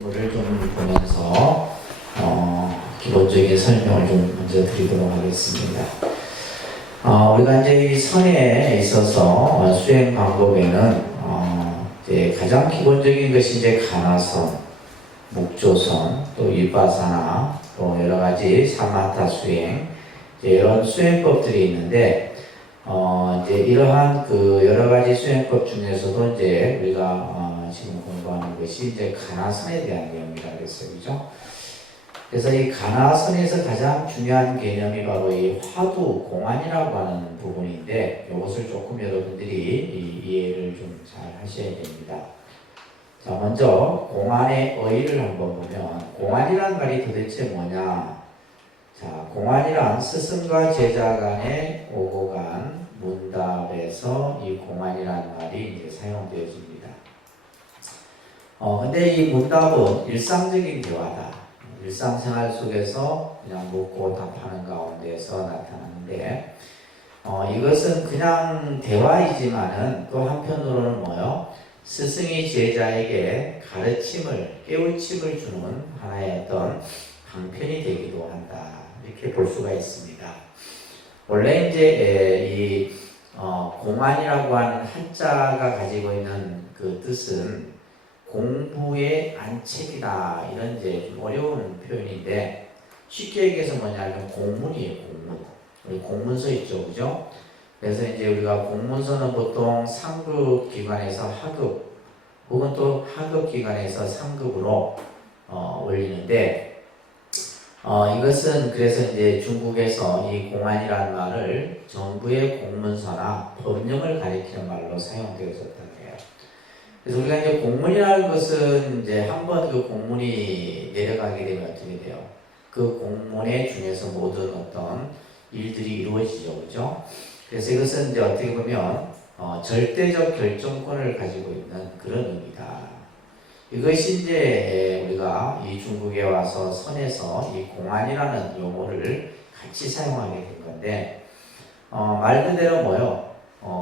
를 좀 보면서 기본적인 설명을 좀 먼저 드리도록 하겠습니다. 우리가 이제 이 선에 있어서 수행 방법에는 이제 가장 기본적인 것이 이제 가나선, 묵조선, 또 위파사나, 또 여러 가지 사마타 수행, 이제 이런 수행법들이 있는데 이제 이러한 그 여러 가지 수행법 중에서도 이제 우리가 지금 공부하는 것이 이제 가나선에 대한 내용이라고 했어요, 그죠? 그래서 이 가나선에서 가장 중요한 개념이 바로 이 화두 공안이라고 하는 부분인데, 이것을 조금 여러분들이 이해를 좀 잘 하셔야 됩니다. 자, 먼저 공안의 의의를 한번 보면, 공안이란 말이 도대체 뭐냐? 자, 공안이란 스승과 제자 간의 오고 간 문답에서 이 공안이라는 말이 이제 사용되어집니다. 근데 이 문답은 일상적인 대화다. 일상생활 속에서 그냥 묻고 답하는 가운데서 나타나는데, 이것은 그냥 대화이지만은 또 한편으로는 뭐요? 스승이 제자에게 가르침을, 깨우침을 주는 하나의 어떤 방편이 되기도 한다. 이렇게 볼 수가 있습니다. 원래 이제 이 공안이라고 하는 한자가 가지고 있는 그 뜻은 공부의 안책이다, 이런 이제 좀 어려운 표현인데, 쉽게 얘기해서 뭐냐면 공문이에요. 공문. 우리 공문서 있죠, 그죠? 그래서 이제 우리가 공문서는 보통 상급 기관에서 하급, 혹은 또 하급 기관에서 상급으로 올리는데, 이것은 그래서 이제 중국에서 이 공안이라는 말을 정부의 공문서나 법령을 가리키는 말로 사용되어졌다고 해요. 그래서 우리가 이제 공문이라는 것은 이제 한번 그 공문이 내려가게 되면 어떻게 돼요? 그 공문의 중에서 모든 어떤 일들이 이루어지죠, 그죠? 그래서 이것은 이제 어떻게 보면 절대적 결정권을 가지고 있는 그런 의미다. 이것이 이제 우리가 이 중국에 와서 선에서 이 공안이라는 용어를 같이 사용하게 된 건데, 말 그대로 뭐요?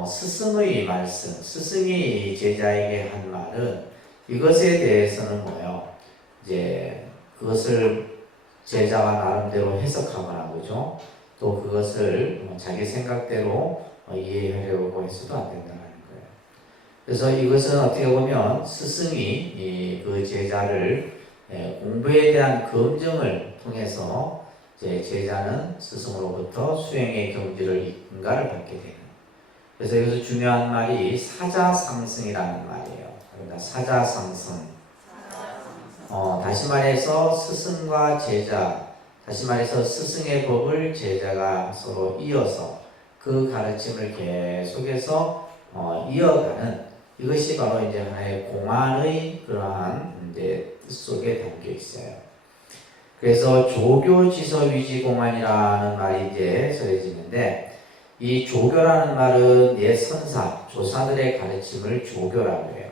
스승의 말씀, 스승이 제자에게 한 말은 이것에 대해서는 뭐요? 이제 그것을 제자가 나름대로 해석하거나, 그죠? 또 그것을 자기 생각대로 이해하려고 해서도 안 된다는 거예요. 그래서 이것은 어떻게 보면 스승이 그 제자를 공부에 대한 검증을 통해서 제자는 스승으로부터 수행의 경지를 인가를 받게 되는. 그래서 여기서 중요한 말이 사자상승이라는 말이에요. 그러니까 사자상승. 다시 말해서 스승과 제자, 다시 말해서 스승의 법을 제자가 서로 이어서 그 가르침을 계속해서 이어가는, 이것이 바로 이제 하나의 공안의 그러한 이제 뜻 속에 담겨 있어요. 그래서 조교지서위지공안이라는 말이 이제 써지는데, 이 조교라는 말은 옛 선사, 조사들의 가르침을 조교라고 해요.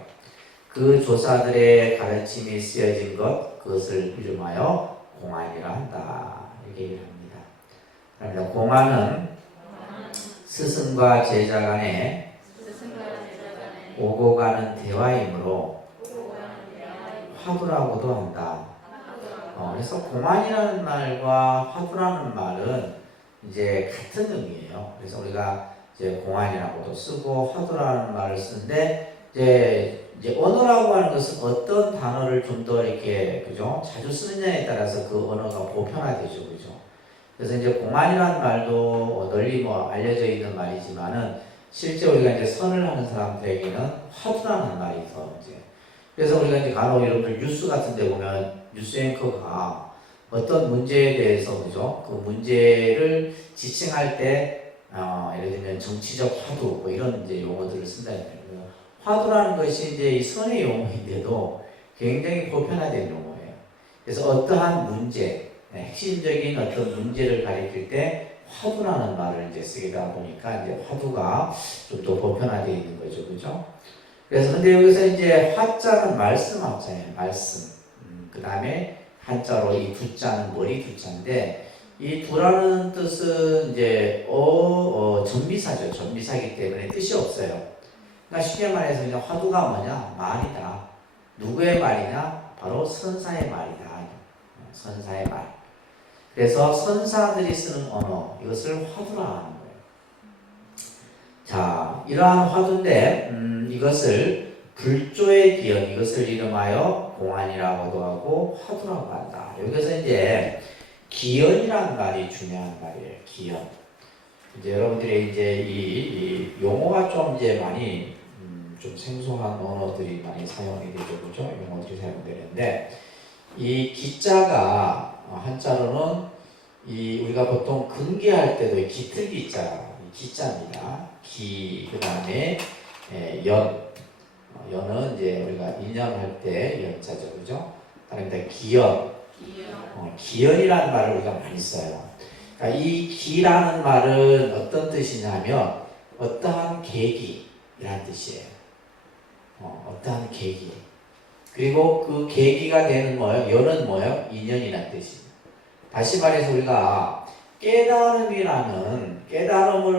그 조사들의 가르침이 쓰여진 것, 그것을 이름하여 공안이라 한다, 이렇게 얘기를 합니다. 그러니까 공안은 스승과 제자 간에 오고 가는 대화이므로 화두라고도 한다. 그래서 공안이라는 말과 화두라는 말은 이제 같은 의미예요. 그래서 우리가 이제 공안이라고도 쓰고 화두라는 말을 쓰는데, 이제 언어라고 하는 것은 어떤 단어를 좀 더 이렇게, 그죠? 자주 쓰느냐에 따라서 그 언어가 보편화되죠, 그죠? 그래서 이제 공안이라는 말도 널리 알려져 있는 말이지만은, 실제 우리가 이제 선을 하는 사람들에게는 화두라는 말이 더 이제, 그래서 우리가 이제 간혹 여러분들 뉴스 같은 데 보면 뉴스 앵커가 어떤 문제에 대해서, 그죠? 그 문제를 지칭할 때, 예를 들면 정치적 화두, 뭐 이런 이제 용어들을 쓴다는 거예요. 화두라는 것이 이제 이 선의 용어인데도 굉장히 보편화된 용어예요. 그래서 어떠한 문제, 핵심적인 어떤 문제를 가리킬 때 화두라는 말을 이제 쓰다 보니까 이제 화두가 좀 더 보편화되어 있는 거죠, 그죠? 그래서 근데 여기서 이제 화자는 말씀 합자예요, 말씀. 그 다음에 한자로 이 두자는 머리 두자인데, 이 두라는 뜻은 이제 전미사죠. 전미사이기 때문에 뜻이 없어요. 그러니까 쉽게 말해서 그냥 화두가 뭐냐? 말이다. 누구의 말이냐? 바로 선사의 말이다. 선사의 말. 그래서 선사들이 쓰는 언어, 이것을 화두라 하는 거예요. 자, 이러한 화두인데 이것을 불조의 기연, 이것을 이름하여 공안이라고도 하고 화두라고 한다. 여기서 이제 기연이라는 말이 중요한 말이에요. 기연. 이제 여러분들이 이제 이 용어가 좀 이제 많이 좀 생소한 언어들이 많이 사용이 되죠, 그죠? 용어들이 사용되는데 이 기자가 한자로는 우리가 보통 근기할 때도 기틀기 자, 기자입니다. 그다음에 연은 이제 우리가 인연할 때 연자죠, 그죠? 그다음에 기연, 기연이라는 말을 우리가 많이 써요. 그러니까 이 기라는 말은 어떤 뜻이냐면 어떠한 계기라는 뜻이에요. 어떠한 계기. 그리고 그 계기가 되는 뭐예요? 연은 뭐예요? 인연이라는 뜻입니다. 다시 말해서 우리가 깨달음을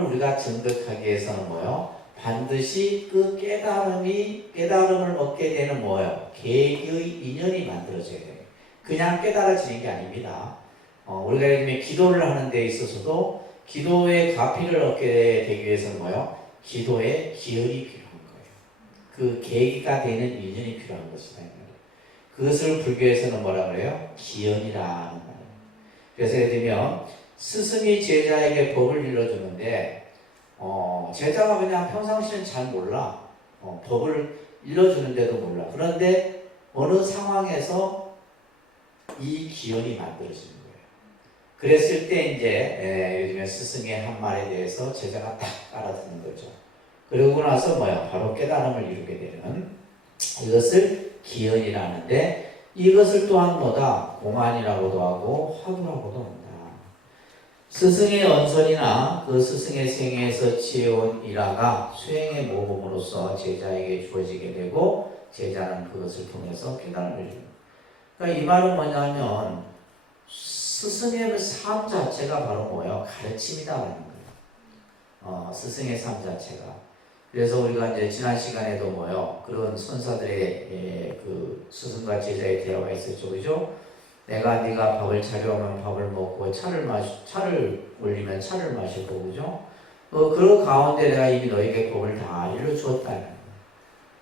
우리가 증득하기 위해서는 뭐예요? 반드시 그 깨달음을 얻게 되는 뭐예요? 계기의 인연이 만들어져야 돼요. 그냥 깨달아지는 게 아닙니다. 우리가 예를 기도를 하는 데 있어서도 기도의 가피를 얻게 되기 위해서는 뭐예요? 기도의 기연이 필요한 거예요. 그 계기가 되는 인연이 필요한 것이다. 그것을 불교에서는 뭐라 그래요? 기연이라는 말이에요. 그래서 예를 들면 스승이 제자에게 법을 일러주는데 제자가 그냥 평상시는 잘 몰라. 법을 일러주는데도 몰라. 그런데 어느 상황에서 이 기연이 만들어지는 거예요. 그랬을 때 이제 요즘에 스승의 한 말에 대해서 제자가 딱 알아듣는 거죠. 그러고 나서 바로 깨달음을 이루게 되는 이것을 기연이라는데 이것을 또한 공안이라고도 하고 화두라고도 합니다. 스승의 언선이나 그 스승의 생애에서 지어온 일화가 수행의 모범으로서 제자에게 주어지게 되고 제자는 그것을 통해서 깨달음을 이루는 거예요. 그러니까 이 말은 뭐냐면 스승의 그 삶 자체가 바로 가르침이다라는 거예요. 스승의 삶 자체가. 그래서 우리가 이제 지난 시간에도 그런 선사들의 그 스승과 제자의 대화가 있었죠, 그죠? 네가 밥을 차려오면 밥을 먹고 차를 올리면 차를 마시고, 그죠? 그 가운데 내가 이미 너에게 법을 다 일러주었다는 거예요.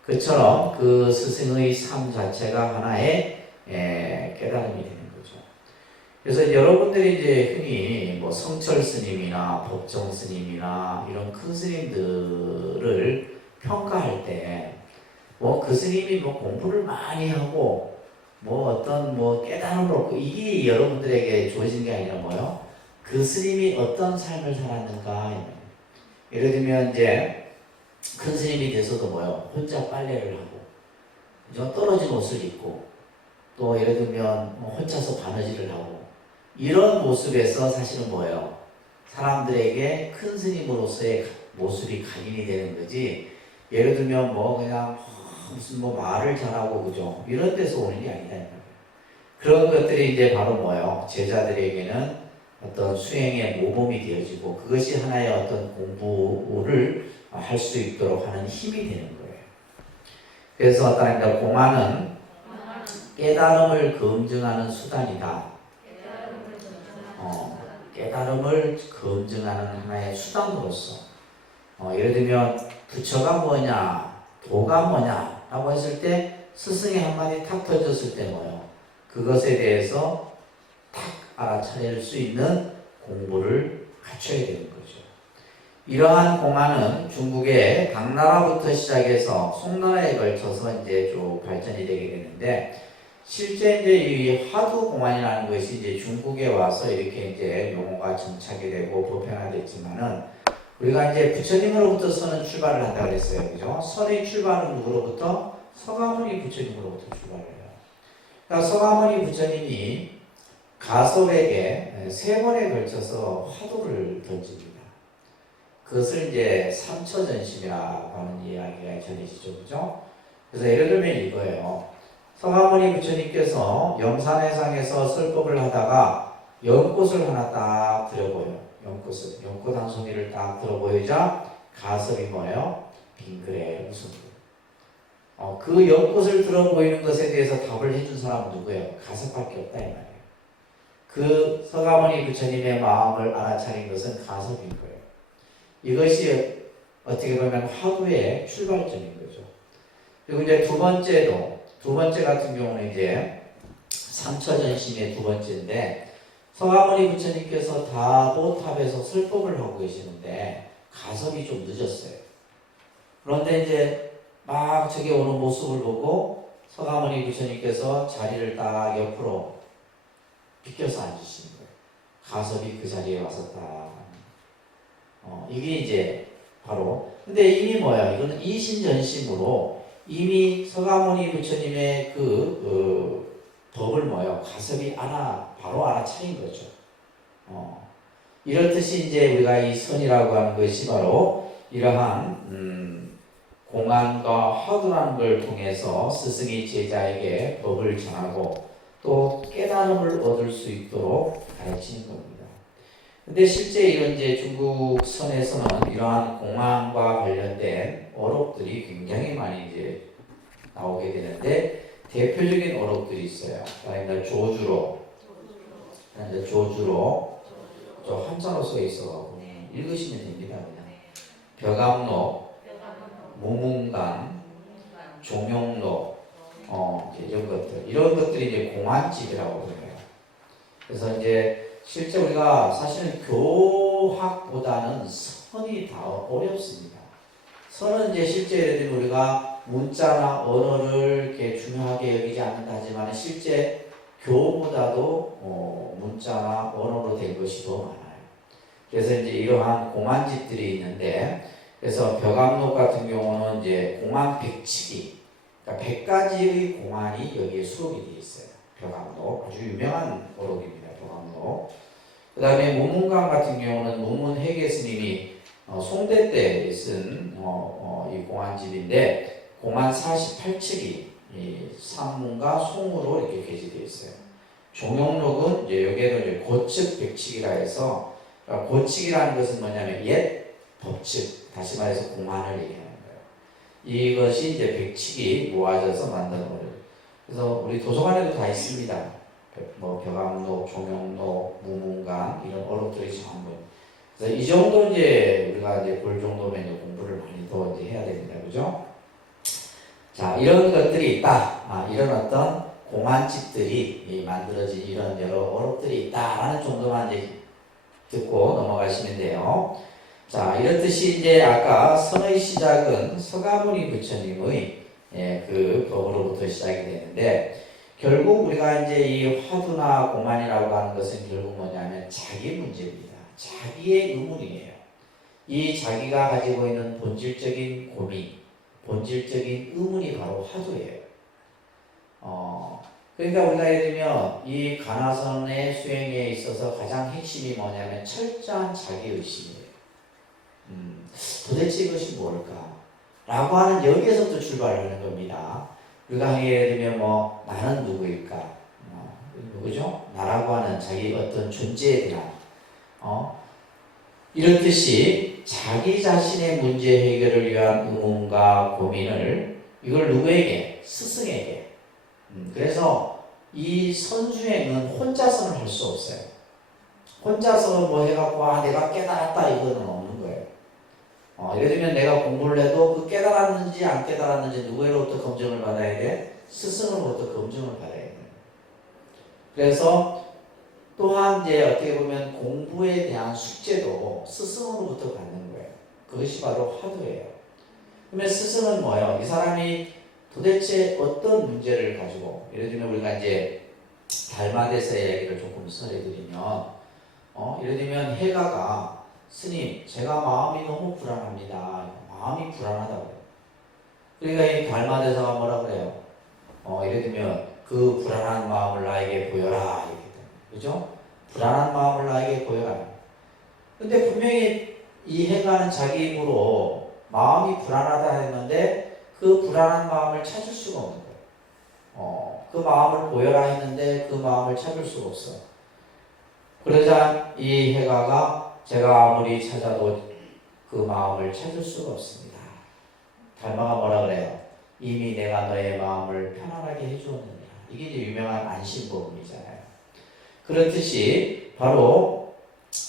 그처럼 그 스승의 삶 자체가 하나의 깨달음이 되는 거죠. 그래서 여러분들이 이제 흔히 성철 스님이나 법정 스님이나 이런 큰 스님들을 평가할 때 그 스님이 공부를 많이 하고 어떤 깨달음을 얻고 이게 여러분들에게 주어진 게 아니라 그 스님이 어떤 삶을 살았는가. 예를 들면 이제 큰 스님이 돼서도 혼자 빨래를 하고 떨어진 옷을 입고 또 예를 들면 혼자서 바느질을 하고 이런 모습에서 사실은 사람들에게 큰 스님으로서의 모습이 각인이 되는 거지. 예를 들면 그냥 무슨 말을 잘하고 그죠? 이런 데서 오는 게 아니다. 그런 것들이 이제 바로 제자들에게는 어떤 수행의 모범이 되어지고 그것이 하나의 어떤 공부를 할 수 있도록 하는 힘이 되는 거예요. 그래서 공안은 깨달음을 검증하는 수단이다. 깨달음을 검증하는 하나의 수단으로서 예를 들면 부처가 뭐냐, 도가 뭐냐 라고 했을 때 스승의 한마디 탁 던졌을 때 그것에 대해서 탁 알아차릴 수 있는 공부를 갖춰야 되는 거죠. 이러한 공안은 중국의 당나라부터 시작해서 송나라에 걸쳐서 이제 쭉 발전이 되게 되는데 실제 이제 이 화두 공안이라는 것이 이제 중국에 와서 이렇게 이제 용어가 정착이 되고 보편화됐지만은 우리가 이제 부처님으로부터서는 출발을 한다고 그랬어요. 그죠? 선의 출발은 누구로부터? 서가모니 부처님으로부터 출발을 해요. 그러니까 서가모니 부처님이 가섭에게 3번에 걸쳐서 화두를 던집니다. 그것을 이제 삼처전심이라고 하는 이야기가 전해지죠. 그죠? 그래서 예를 들면 이거예요. 서가모니 부처님께서 염산회상에서 설법을 하다가 연꽃을 하나 딱 들어보여요. 연꽃 한 송이를 딱 들어보이자 가섭이 빙그레 웃은 거예요. 그 연꽃을 들어 보이는 것에 대해서 답을 해준 사람은 누구예요? 가섭밖에 없다 이 말이에요. 그 서가모니 부처님의 마음을 알아차린 것은 가섭인 거예요. 이것이 어떻게 보면 화두의 출발점인 거죠. 그리고 이제 두 번째 같은 경우는 이제 삼처전심의 두 번째인데, 서가모니 부처님께서 다보탑에서 설법을 하고 계시는데 가섭이 좀 늦었어요. 그런데 이제 막 저기 오는 모습을 보고 서가모니 부처님께서 자리를 딱 옆으로 비껴서 앉으시는 거예요. 가섭이 그 자리에 와서 딱. 이게 이제 바로, 근데 이미 뭐야? 이거는 이신전심으로 이미 서가모니 부처님의 그 법을 뭐예요? 가섭이 바로 알아차린 거죠. 이렇듯이 이제 우리가 이 선이라고 하는 것이 바로 이러한 공안과 화두라는 걸 통해서 스승이 제자에게 법을 전하고 또 깨달음을 얻을 수 있도록 가르치는 겁니다. 근데 실제 이런 이제 중국 선에서는 이러한 공안과 관련된 어록들이 굉장히 많이 이제 나오게 되는데, 대표적인 어록들이 있어요. 그러니까 조주로, 저 한자로 써 있어. 읽으시면 됩니다. 그냥 벼감록, 무문강, 종용록, 이런 것들, 이런 것들이 이제 공안집이라고 그래요. 그래서 이제 실제 우리가 사실은 교학보다는 선이 더 어렵습니다. 선은 이제 실제 예를 들면 우리가 문자나 언어를 이렇게 중요하게 여기지 않는다 하지만 실제 교보다도 문자나 언어로 된 것이 더 많아요. 그래서 이제 이러한 공안집들이 있는데, 그래서 벼감록 같은 경우는 이제 공안 100치기, 그러니까 100가지의 공안이 여기에 수록이 되어 있어요. 벼감록, 아주 유명한 어록입니다. 벼감록. 그 다음에 무문강 같은 경우는 무문회계 스님이 송대 때 쓴 이 공안집인데, 공안 48칙이 산문과 송으로 이렇게 게시되어 있어요. 종용록은 이제 여기에도 이제 고측 백칙이라 해서, 그러니까 고측이라는 것은 뭐냐면 옛 법칙, 다시 말해서 공안을 얘기하는 거예요. 이것이 이제 백칙이 모아져서 만든 거예요. 그래서 우리 도서관에도 다 있습니다. 뭐 벼감록, 종용록, 무문강 이런 어록들이 전부. 그래서 이 정도 이제 우리가 이제 볼 정도면 이제 공부를 많이 더 이제 해야 됩니다, 그죠? 자, 이런 것들이 있다. 이런 어떤 공안집들이 만들어진 이런 여러 어록들이 있다라는 정도만 이제 듣고 넘어가시면 돼요. 자, 이렇듯이 이제 아까 선의 시작은 서가모니 부처님의 그 법으로부터 시작이 되는데, 결국 우리가 이제 이 화두나 공안이라고 하는 것은 결국 뭐냐면 자기 문제입니다. 자기의 의문이에요. 이 자기가 가지고 있는 본질적인 고민, 본질적인 의문이 바로 화두예요. 그러니까 우리가 예를 들면 이 가나선의 수행에 있어서 가장 핵심이 뭐냐면 철저한 자기의식이에요. 도대체 이것이 뭘까? 라고 하는 여기에서부터 출발하는 겁니다. 우리가 예를 들면 뭐 나는 누구일까? 누구죠? 나라고 하는 자기 어떤 존재에 대한 이렇듯이 자기 자신의 문제 해결을 위한 의문과 고민을 이걸 누구에게? 스승에게. 그래서 이 선수행은 혼자서는 할 수 없어요. 혼자서 뭐 해갖고 내가 깨달았다 이거는 없는 거예요. 예를 들면 내가 공부를 해도 그 깨달았는지 안 깨달았는지 누구로부터 검증을 받아야 돼? 스승으로부터 검증을 받아야 돼. 그래서 또한 이제 어떻게 보면 공부에 대한 숙제도 스승으로부터 받는 거예요. 그것이 바로 화두예요. 그러면 스승은 뭐예요? 이 사람이 도대체 어떤 문제를 가지고, 예를 들면 우리가 이제 달마대사의 얘기를 조금 설해드리면, 예를 들면 해가가 스님, 제가 마음이 너무 불안합니다. 마음이 불안하다고 그래요. 그러니까 이 달마대사가 뭐라 그래요? 예를 들면 그 불안한 마음을 나에게 보여라. 이렇게 그죠? 불안한 마음을 나에게 보여라. 근데 분명히 이 해가는 자기 입으로 마음이 불안하다 했는데 그 불안한 마음을 찾을 수가 없는 거예요. 그 마음을 보여라 했는데 그 마음을 찾을 수가 없어. 그러자 이 해가가 제가 아무리 찾아도 그 마음을 찾을 수가 없습니다. 달마가 뭐라 그래요? 이미 내가 너의 마음을 편안하게 해주었느니라. 이게 이제 유명한 안심법문이잖아요. 그렇듯이 바로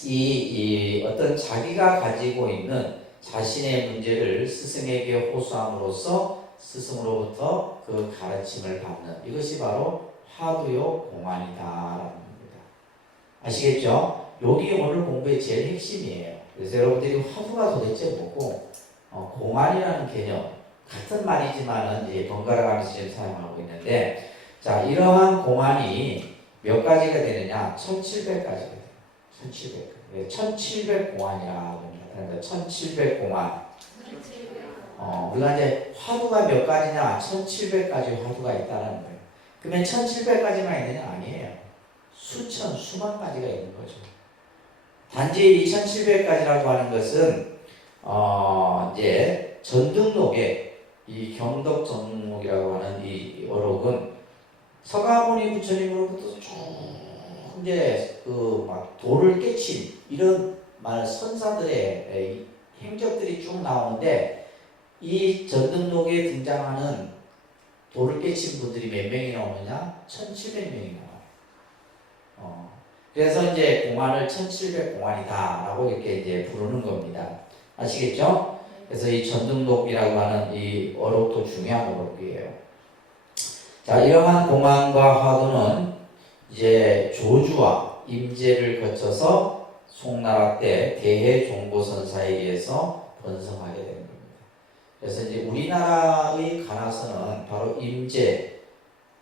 이 어떤 자기가 가지고 있는 자신의 문제를 스승에게 호소함으로써 스승으로부터 그 가르침을 받는 이것이 바로 화두요 공안이다라는 겁니다. 아시겠죠? 여기 오늘 공부의 제일 핵심이에요. 그래서 여러분들이 화두가 도대체 뭐고 공안이라는 개념 같은 말이지만은 이제 번갈아 가면서 지금 사용하고 있는데 자 이러한 공안이 몇 가지가 되느냐? 1700가지가 돼요. 1700. 1700 공안이라고 합니다. 그러니까 1700 공안. 우리가 이제 화두가 몇 가지냐? 1700가지 화두가 있다는 거예요. 그러면 1700가지만 있느냐? 아니에요. 수천, 수만 가지가 있는 거죠. 단지 이 1700가지라고 하는 것은 이제 전등록에 이 경덕 전등록이라고 하는 이 어록은 서가모니 부처님으로부터 쭉 이제 그 막 도를 깨친 이런 말 선사들의 행적들이 쭉 나오는데 이 전등록에 등장하는 도를 깨친 분들이 몇 명이 나오느냐? 1700명이 나와요. 그래서 이제 공안을 1700 공안이다라고 이렇게 이제 부르는 겁니다. 아시겠죠? 그래서 이 전등록이라고 하는 이 어록도 중요한 어록이에요. 자, 이러한 공안과 화두는 이제 조주와 임재를 거쳐서 송나라 때 대해 종보선사에 의해서 번성하게 되는 겁니다. 그래서 이제 우리나라의 가나선은 바로 임재,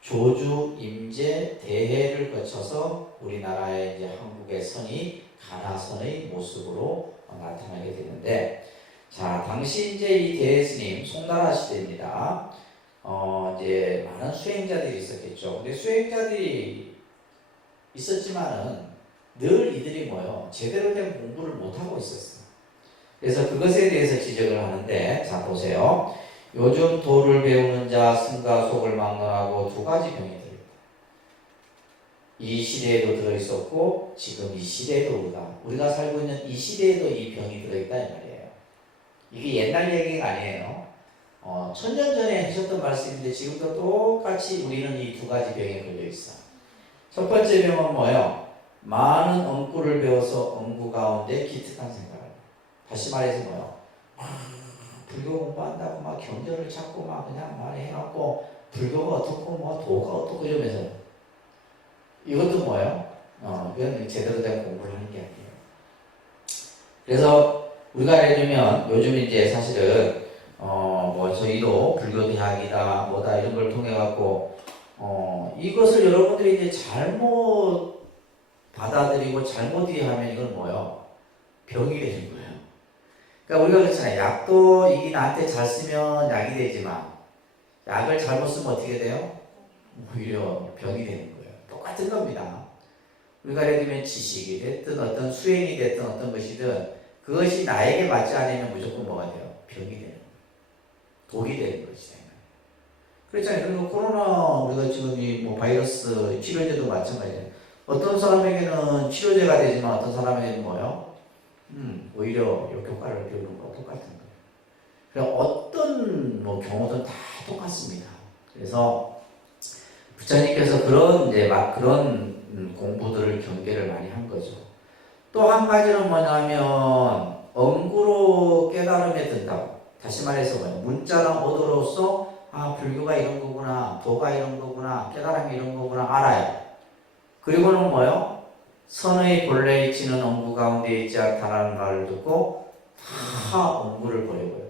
조주, 임재, 대해를 거쳐서 우리나라의 이제 한국의 선이 가나선의 모습으로 나타나게 되는데, 자, 당시 이제 이 대스님 송나라 시대입니다. 이제 많은 수행자들이 있었겠죠. 근데 수행자들이 있었지만은 늘 이들이 뭐요? 제대로 된 공부를 못하고 있었어요. 그래서 그것에 대해서 지적을 하는데, 자, 보세요. 요즘 도를 배우는 자, 승가 속을 막론하고 두 가지 병이 들어있다. 이 시대에도 들어있었고, 지금 이 시대에도 우리가 살고 있는 이 시대에도 이 병이 들어있다, 이 말이에요. 이게 옛날 얘기가 아니에요. 1000년 전에 하셨던 말씀인데, 지금도 똑같이 우리는 이 두 가지 병에 걸려 있어. 첫 번째 병은 뭐예요? 많은 엄구를 배워서 엄구 가운데 기특한 생각을. 다시 말해서 뭐예요? 불교 공부한다고 막 경전을 찾고 막 그냥 말해갖고 불교가 어떻고 뭐 도가 어떻고 이러면서 이것도 뭐예요? 이건 제대로 된 공부를 하는 게 아니에요. 그래서 우리가 예를 들면 요즘 이제 사실은 뭐 저희도 불교 대학이다 뭐다 이런 걸 통해 갖고 이것을 여러분들이 이제 잘못 받아들이고 잘못 이해하면 이건 뭐예요? 병이 되는 거예요. 그러니까 우리가 그렇잖아요. 약도 이게 나한테 잘 쓰면 약이 되지만 약을 잘못 쓰면 어떻게 돼요? 오히려 병이 되는 거예요. 똑같은 겁니다. 우리가 예를 들면 지식이 됐든 어떤 수행이 됐든 어떤 것이든 그것이 나에게 맞지 않으면 무조건 뭐가 돼요? 병이 되는 거예요. 독이 되는 것이죠. 그렇잖아요. 그리고 코로나 우리가 지금 이 뭐 바이러스 치료제도 마찬가지예요. 어떤 사람에게는 치료제가 되지만 어떤 사람에게는 뭐요? 오히려 역효과를 배우는 거와 똑같은 거예요. 그러니까 어떤 뭐 경우든 다 똑같습니다. 그래서 부처님께서 그런 이제 막 그런 공부들을 경계를 많이 한 거죠. 또 한 가지는 뭐냐면 엄구로 깨달음에 든다고. 다시 말해서 뭐예요? 문자랑 어도로서 불교가 이런 거구나, 도가 이런 거구나, 깨달음이 이런 거구나 알아요. 그리고는 뭐예요? 선의 본래에 있지는 엄구 가운데 있지 않다라는 말을 듣고 다 엄구를 버리고요.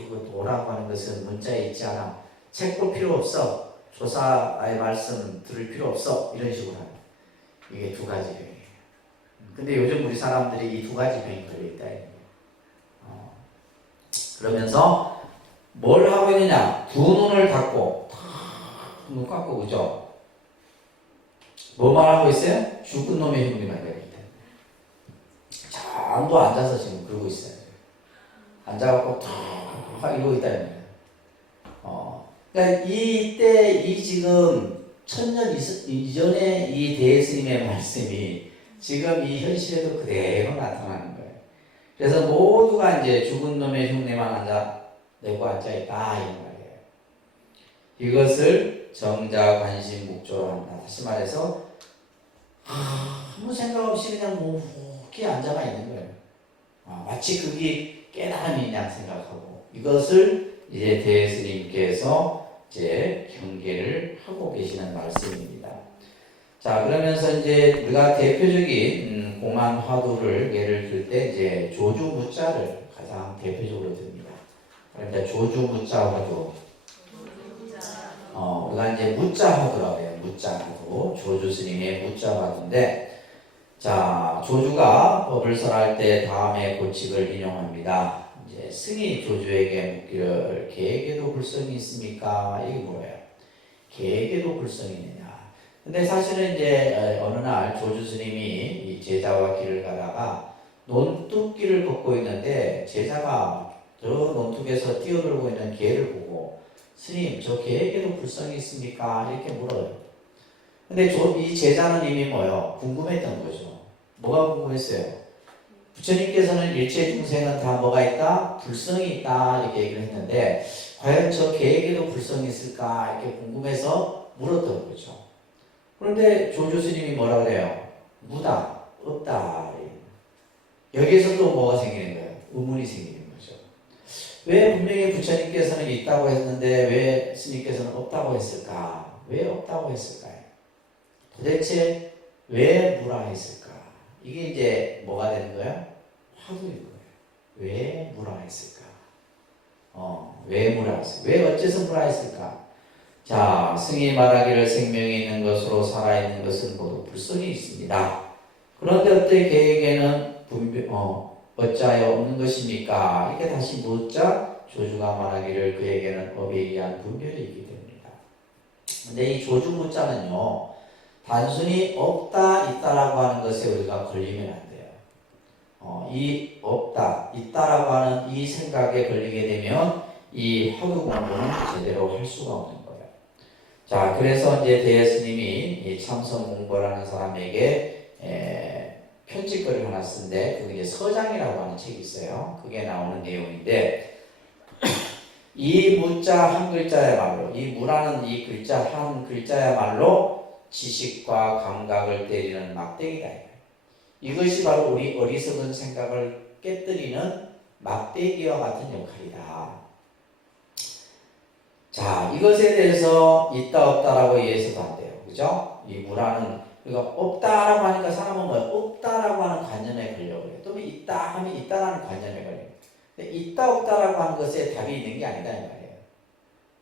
이거 도라고 하는 것은 문자에 있지 않아. 책 볼 필요 없어. 조사의 말씀 들을 필요 없어. 이런 식으로 하는. 이게 두 가지 병이에요. 근데 요즘 우리 사람들이 이 두 가지 병이 걸려있다. 그러면서 뭘 하고 있느냐? 두 눈을 닫고 눈 감고 그죠? 뭐만 하고 있어요? 죽은 놈의 흉내만 내립니다. 전부 앉아서 지금 그러고 있어요. 앉아갖고 탁 이러고 있다는 거예요. 그러니까 이때 이 지금 1000년 이전에 이 대스님의 말씀이 지금 이 현실에도 그대로 나타나는 거예요. 그래서 모두가 이제 죽은 놈의 흉내만 내고 앉아있다 이런 말이에요. 이것을 정자 관심 묵조로 한다. 다시 말해서 아무 생각 없이 그냥 묵묵히 앉아가 있는 거예요. 마치 그게 깨달음이냐 생각하고 이것을 이제 대스님께서 이제 경계를 하고 계시는 말씀입니다. 자, 그러면서 이제 우리가 대표적인 공안 화두를 예를 들 때 이제 조주 무자를 가장 대표적으로 듭니다. 그러니까 조주 무자 화두. 우리가 이제 무자 화두라고 해요. 무자 화두. 조주 스님의 무자 화두인데, 자, 조주가 법을 설할 때 다음에 고칙을 인용합니다. 이제 승이 조주에게 묻기를 계에게도 불성이 있습니까? 이게 뭐예요? 계에게도 불성이 있느냐? 근데 사실은 이제 어느 날 조주 스님이 이 제자와 길을 가다가 논뚝길을 걷고 있는데 제자가 저 논뚝에서 뛰어들고 있는 개를 보고 스님 저 개에게도 불성이 있습니까? 이렇게 물어요. 근데 이 제자는 이미 뭐요? 궁금했던 거죠. 뭐가 궁금했어요? 부처님께서는 일체 중생은 다 뭐가 있다? 불성이 있다 이렇게 얘기를 했는데 과연 저 개에게도 불성이 있을까? 이렇게 궁금해서 물었던 거죠. 그런데 조주 스님이 뭐라 그래요? 무다, 없다. 여기에서 또 뭐가 생기는 거예요? 의문이 생기는 거죠. 왜 분명히 부처님께서는 있다고 했는데 왜 스님께서는 없다고 했을까? 왜 없다고 했을까요? 도대체 왜 무라 했을까? 이게 이제 뭐가 되는 거예요? 화두인 거예요. 왜 무라 했을까? 왜 무라 했을까? 왜 어째서 무라 했을까? 자, 승이 말하기를 생명이 있는 것으로 살아있는 것은 모두 불성이 있습니다. 그런데 어떻게 개에게는 어찌하여 없는 것입니까? 이렇게 다시 묻자 조주가 말하기를 그에게는 법에 의한 분별이 있기 때문이다. 근데 이 조주 묻자는요, 단순히 없다, 있다라고 하는 것에 우리가 걸리면 안 돼요. 이 없다, 있다라고 하는 이 생각에 걸리게 되면 이 화두 공부는 제대로 할 수가 없는 거예요. 자, 그래서 이제 대스님이 이 참선 공부를 하는 사람에게 편집글을 하나 쓴데 그게 이제 서장이라고 하는 책이 있어요. 그게 나오는 내용인데 이 무자 한 글자야말로 이 무라는 이 글자 한 글자야말로 지식과 감각을 때리는 막대기다. 이것이 바로 우리 어리석은 생각을 깨뜨리는 막대기와 같은 역할이다. 자, 이것에 대해서 있다 없다라고 이해해서도 안 돼요. 그죠? 이 무라는 그러니까 없다라고 하니까 사람은 뭐예요? 없다라고 하는 관념에 걸려버려요. 또 있다 하면 있다라는 관념에 걸려요. 근데 있다 없다라고 하는 것에 답이 있는 게 아니다 이 말이에요.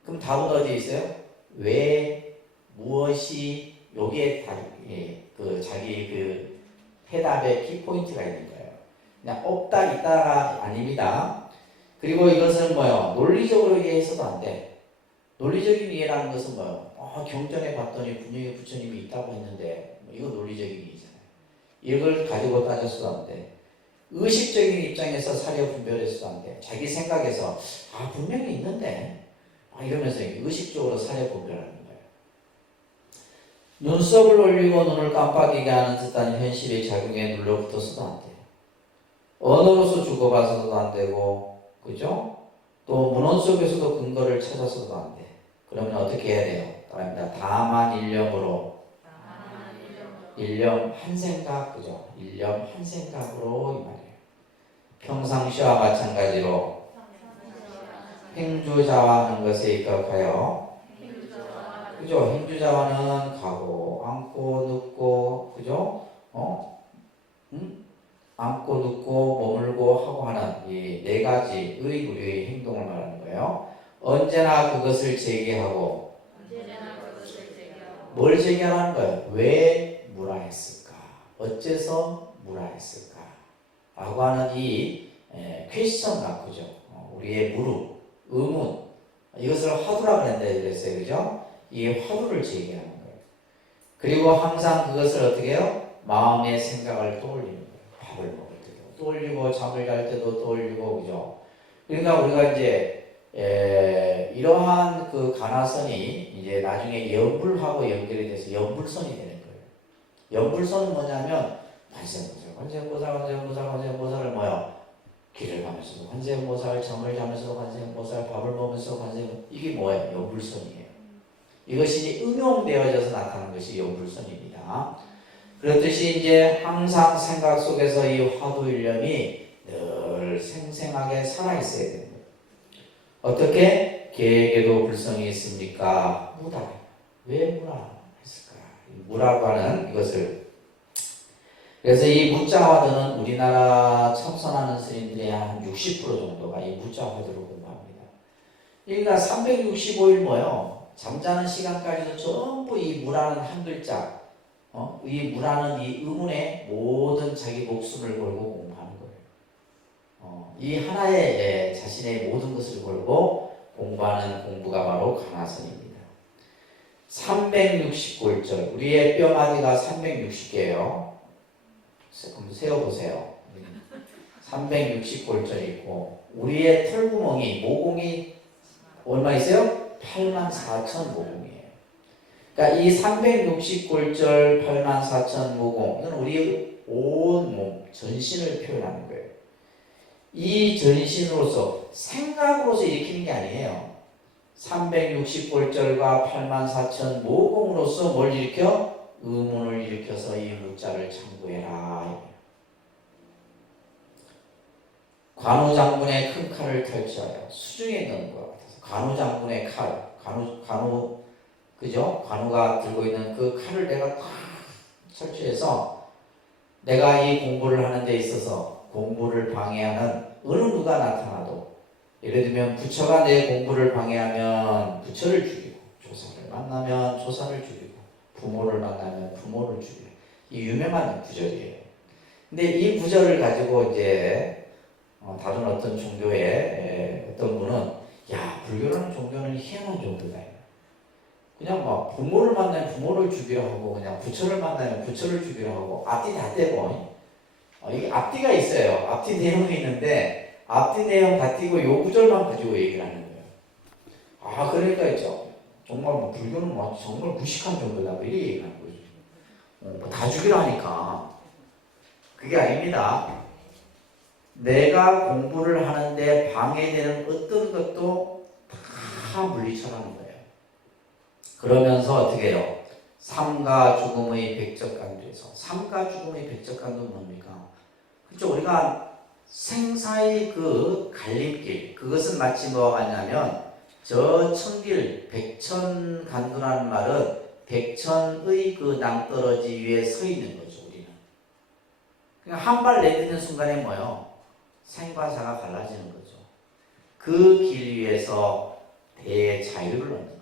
그럼 답은 어디에 있어요? 왜, 무엇이, 요게 다, 자기 그 해답의 키포인트가 있는 거예요. 그냥 없다 있다가 아닙니다. 그리고 이것은 뭐예요? 논리적으로 이해해서도 안 돼. 논리적인 이해라는 것은 뭐예요? 경전에 봤더니 분명히 부처님이 있다고 했는데 이거 논리적인 이해잖아요. 이걸 가지고 따져서도 안 돼. 의식적인 입장에서 사려 분별해서도 안 돼. 자기 생각에서 분명히 있는데 이러면서 의식적으로 사려 분별하는 거예요. 눈썹을 올리고 눈을 깜빡이게 하는 듯한 현실의 작용에 눌러붙어서도 안 돼요. 언어로서 주고받아서도 안 되고, 그죠? 또 문헌 속에서도 근거를 찾아서도 안 돼. 그러면 어떻게 해야 돼요? 따라합니다. 다만 일념으로, 일념 한 생각, 그죠? 일념 한 생각으로 이 말이에요. 평상시와 마찬가지로 행주자화하는 것에 입각하여, 그죠? 행주자화는 가고, 앉고, 눕고, 그죠? 앉고, 눕고, 머물고 하고 하는 이 네 가지의 우리의 행동을 말하는 거예요. 언제나 그것을 제기하고, 뭘 제기하라는 거예요? 왜 무라했을까? 어째서 무라했을까? 라고 하는 이 퀘스천 마크죠. 우리의 무릎, 의문, 이것을 화두라고 했는데 그랬어요. 그죠? 이 화두를 제기하는 거예요. 그리고 항상 그것을 어떻게 해요? 마음의 생각을 떠올리는 거예요. 밥을 먹을 때도 떠올리고, 잠을 잘 때도 떠올리고, 그죠? 그러니까 우리가 이제 이러한 그 가나선이 이제 나중에 연불하고 연결이 돼서 연불선이 되는 거예요. 연불선은 뭐냐면 관세음보살 뭐요? 길을 가면서도 관세음보살, 잠을 자면서도 관세음보살, 밥을 먹으면서 관세음, 이게 뭐예요? 연불선이에요. 이것이 응용되어져서 나타나는 것이 여불선입니다. 그렇듯이 이제 항상 생각 속에서 이 화두일념이 늘 생생하게 살아있어야 됩니다. 어떻게? 계에게도 불성이 있습니까? 무다. 왜 무라 했을까? 무라고 하는 이것을, 그래서 이 무자화두는 우리나라 참선하는 스님들의 한 60% 정도가 이 무자화두를 공부합니다. 그러니까 365일 뭐요? 잠자는 시간까지도 전부 이 무라는 한 글자, 이 무라는 이 의문에 모든 자기 목숨을 걸고 공부하는 거예요. 이 하나의 자신의 모든 것을 걸고 공부하는 공부가 바로 간화선입니다. 360골절, 우리의 뼈마디가 360개예요. 한번 세어보세요. 360골절이 있고, 우리의 털구멍이, 모공이 얼마 있어요? 84,000 모공이에요. 그러니까 이 360골절 84,000 모공, 이건 우리 온 몸, 전신을 표현하는 거예요. 이 전신으로서, 생각으로서 일으키는 게 아니에요. 360골절과 84,000 모공으로서 뭘 일으켜? 의문을 일으켜서 이 무자를 참고해라. 관우장군의 큰 칼을 펼쳐요. 수중에 넣은 것 같아서. 관우장군의 칼, 관우, 그죠? 관우가 들고 있는 그 칼을 내가 딱 설치해서 내가 이 공부를 하는 데 있어서 공부를 방해하는 어느 누가 나타나도, 예를 들면 부처가 내 공부를 방해하면 부처를 죽이고, 조사를 만나면 조사를 죽이고, 부모를 만나면 부모를 죽이고, 이 유명한 구절이에요. 근데 이 구절을 가지고 이제 다른 어떤 종교의 어떤 분은, 야, 불교라는 종교는 희한한 종교다. 그냥 막 부모를 만나면 부모를 죽이려 하고, 그냥 부처를 만나면 부처를 죽이려 하고, 앞뒤 다 떼고, 이게 앞뒤가 있어요. 앞뒤 내용이 있는데 앞뒤 내용 다 띄고 요 구절만 가지고 얘기를 하는 거예요. 아, 그러니까 있죠. 정말 뭐 불교는 뭐 정말 무식한 정도다. 뭐 이렇게 얘기하는 거죠. 뭐 다 죽이려 하니까. 그게 아닙니다. 내가 공부를 하는데 방해되는 어떤 것도 다 물리쳐라는 거예요. 그러면서 어떻게 해요? 삶과 죽음의 백적간두에서, 삶과 죽음의 백적간두는 뭡니까? 그렇죠. 우리가 생사의 그 갈림길, 그것은 마치 뭐가 같냐면, 저 천길, 백천간두라는 말은 백천의 그 낭떠러지 위에 서 있는 거죠, 우리는. 그러니까 한 발 내딛는 순간에 뭐요? 생과 사가 갈라지는 거죠. 그 길 위에서 대자유를 얻는 거예요.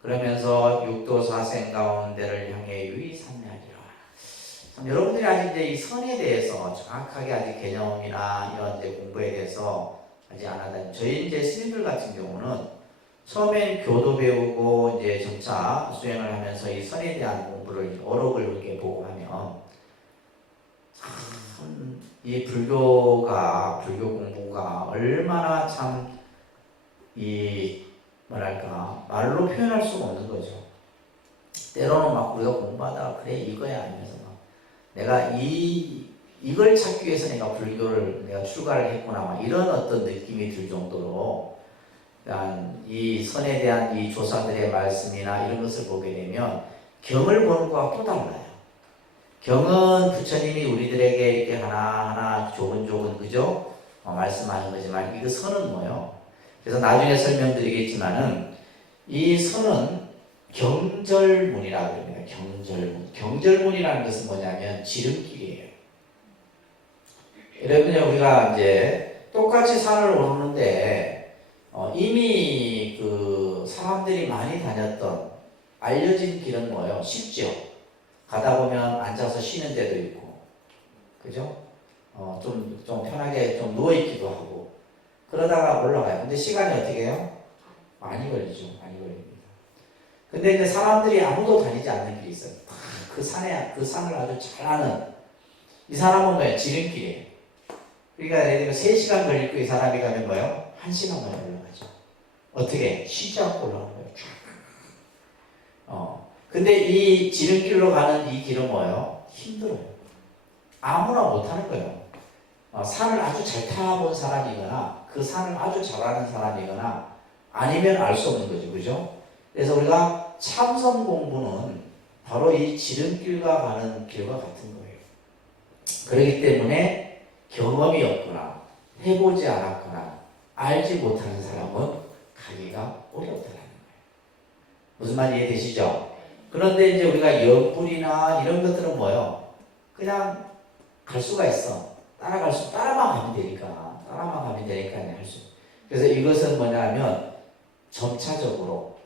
그러면서 육도사생 가운데를 향해 유의삼매하리라. 여러분들이 아직 이제 이 선에 대해서 정확하게 아직 개념이나 이런 이제 공부에 대해서 아직 안 하다니, 저희 이제 스님들 같은 경우는 처음엔 교도 배우고 이제 점차 수행을 하면서 이 선에 대한 공부를, 어록을 이렇게 보고 하면 참 이 불교 공부가 얼마나 참 이 뭐랄까 말로 표현할 수가 없는 거죠. 때로는 막 우리가 공부하다가 그래 이거야 하면서 막 내가 이걸 찾기 위해서 내가 불교를 내가 출가를 했구나 막 이런 어떤 느낌이 들 정도로, 이 선에 대한 이 조사들의 말씀이나 이런 것을 보게 되면 경을 보는 것과 또 달라요. 경은 부처님이 우리들에게 이렇게 하나하나 조근조근 그죠? 말씀하는 거지만, 이거 선은 뭐예요? 그래서 나중에 설명드리겠지만은 이 선은 경절문이라고 합니다. 경절문. 경절문이라는 것은 뭐냐면 지름길이에요. 여러분이 우리가 이제 똑같이 산을 오르는데 이미 그 사람들이 많이 다녔던 알려진 길은 뭐예요? 쉽죠. 가다 보면 앉아서 쉬는 데도 있고, 그죠? 좀 편하게 좀 누워있기도 하고, 그러다가 올라가요. 근데 시간이 어떻게 해요? 많이 걸리죠. 많이 걸립니다. 근데 이제 사람들이 아무도 다니지 않는 길이 있어요. 그 산을 아주 잘 아는, 이 사람은 뭐예요? 지름길이에요. 그러니까 예를 들면 3시간 걸릴 거 이 사람이 가면 뭐예요? 1시간 만에 올라가죠. 어떻게? 쉬지 않고 올라가는 거예요. 근데 이 지름길로 가는 이 길은 뭐예요? 힘들어요. 아무나 못하는 거예요. 산을 아주 잘 타본 사람이거나 그 산을 아주 잘하는 사람이거나 아니면 알 수 없는 거죠. 그죠? 그래서 우리가 참선 공부는 바로 이 지름길과 가는 길과 같은 거예요. 그렇기 때문에 경험이 없거나 해보지 않았거나 알지 못하는 사람은 가기가 어렵다는 거예요. 무슨 말이 이해되시죠? 그런데 이제 우리가 옆불이나 이런 것들은 뭐예요? 그냥 갈 수가 있어. 따라만 가면 되니까. 할 수. 그래서 이것은 뭐냐면 점차적으로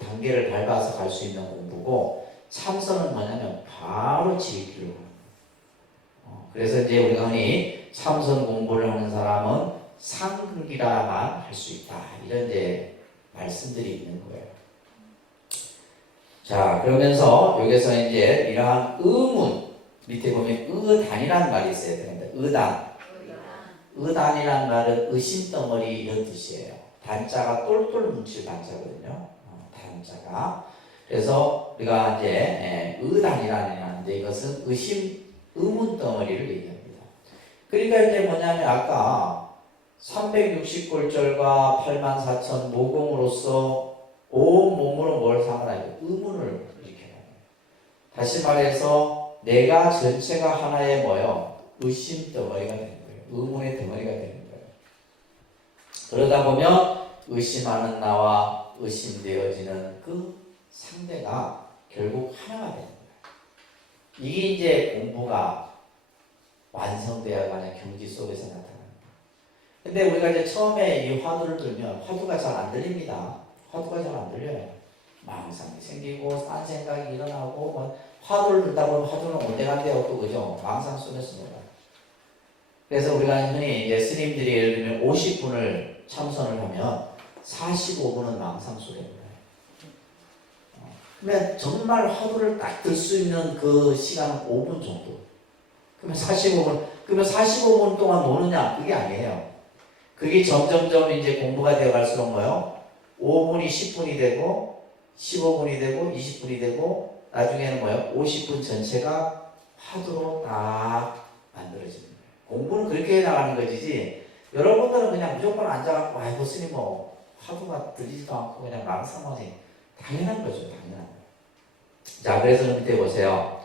단계를 밟아서 갈 수 있는 공부고, 참선은 뭐냐면 바로 지기로 하는 거예요. 그래서 이제 우리가 흔히 참선 공부를 하는 사람은 상극이라만 할 수 있다. 이런 이제 말씀들이 있는 거예요. 자, 그러면서 여기서 이제 이러한 의문, 밑에 보면 의단이라는 말이 있어야 되는데, 의단이라는 말은 의심덩어리 이런 뜻이에요. 단자가 똘똘 뭉칠 단자거든요. 단자가. 그래서 우리가 이제 의단이라는데 이것은 의문덩어리를 얘기합니다. 그러니까 이제 뭐냐면 아까 360골절과 84,000 모공으로서 온 몸으로 뭘 삼으라? 의문을 일으켜요. 다시 말해서 내가 전체가 하나의 뭐요? 의심 덩어리가 되는 거예요. 의문의 덩어리가 되는 거예요. 그러다 보면 의심하는 나와 의심되어지는 그 상대가 결국 하나가 되는 거예요. 이게 이제 공부가 완성되어가는 경지 속에서 나타납니다. 근데 우리가 이제 처음에 이 화두를 들면 화두가 잘 안 들립니다. 화두가 잘 안 들려요. 망상이 생기고 딴 생각이 일어나고 뭐 화두를 듣다 보면 화두는 어디 간대요 또 그죠? 망상 속에서 놀아요. 그래서 우리가 흔히 이제 스님들이 예를 들면 50분을 참선을 하면 45분은 망상 속에 놀아요. 그러면 정말 화두를 딱 들 수 있는 그 시간은 5분 정도. 그러면 45분 동안 노느냐? 그게 아니에요. 그게 점점점 이제 공부가 되어 갈수록 뭐요? 5분이 10분이 되고 15분이 되고 20분이 되고 나중에는 뭐요? 50분 전체가 화두로 딱 만들어지는 거예요. 공부는 그렇게 해나가는 것이지 여러분들은 그냥 무조건 앉아갖고 아이고 스님 뭐 화두가 들리지도 않고 그냥 망상하지. 당연한 거죠. 당연한 거예요. 자, 그래서 밑에 보세요.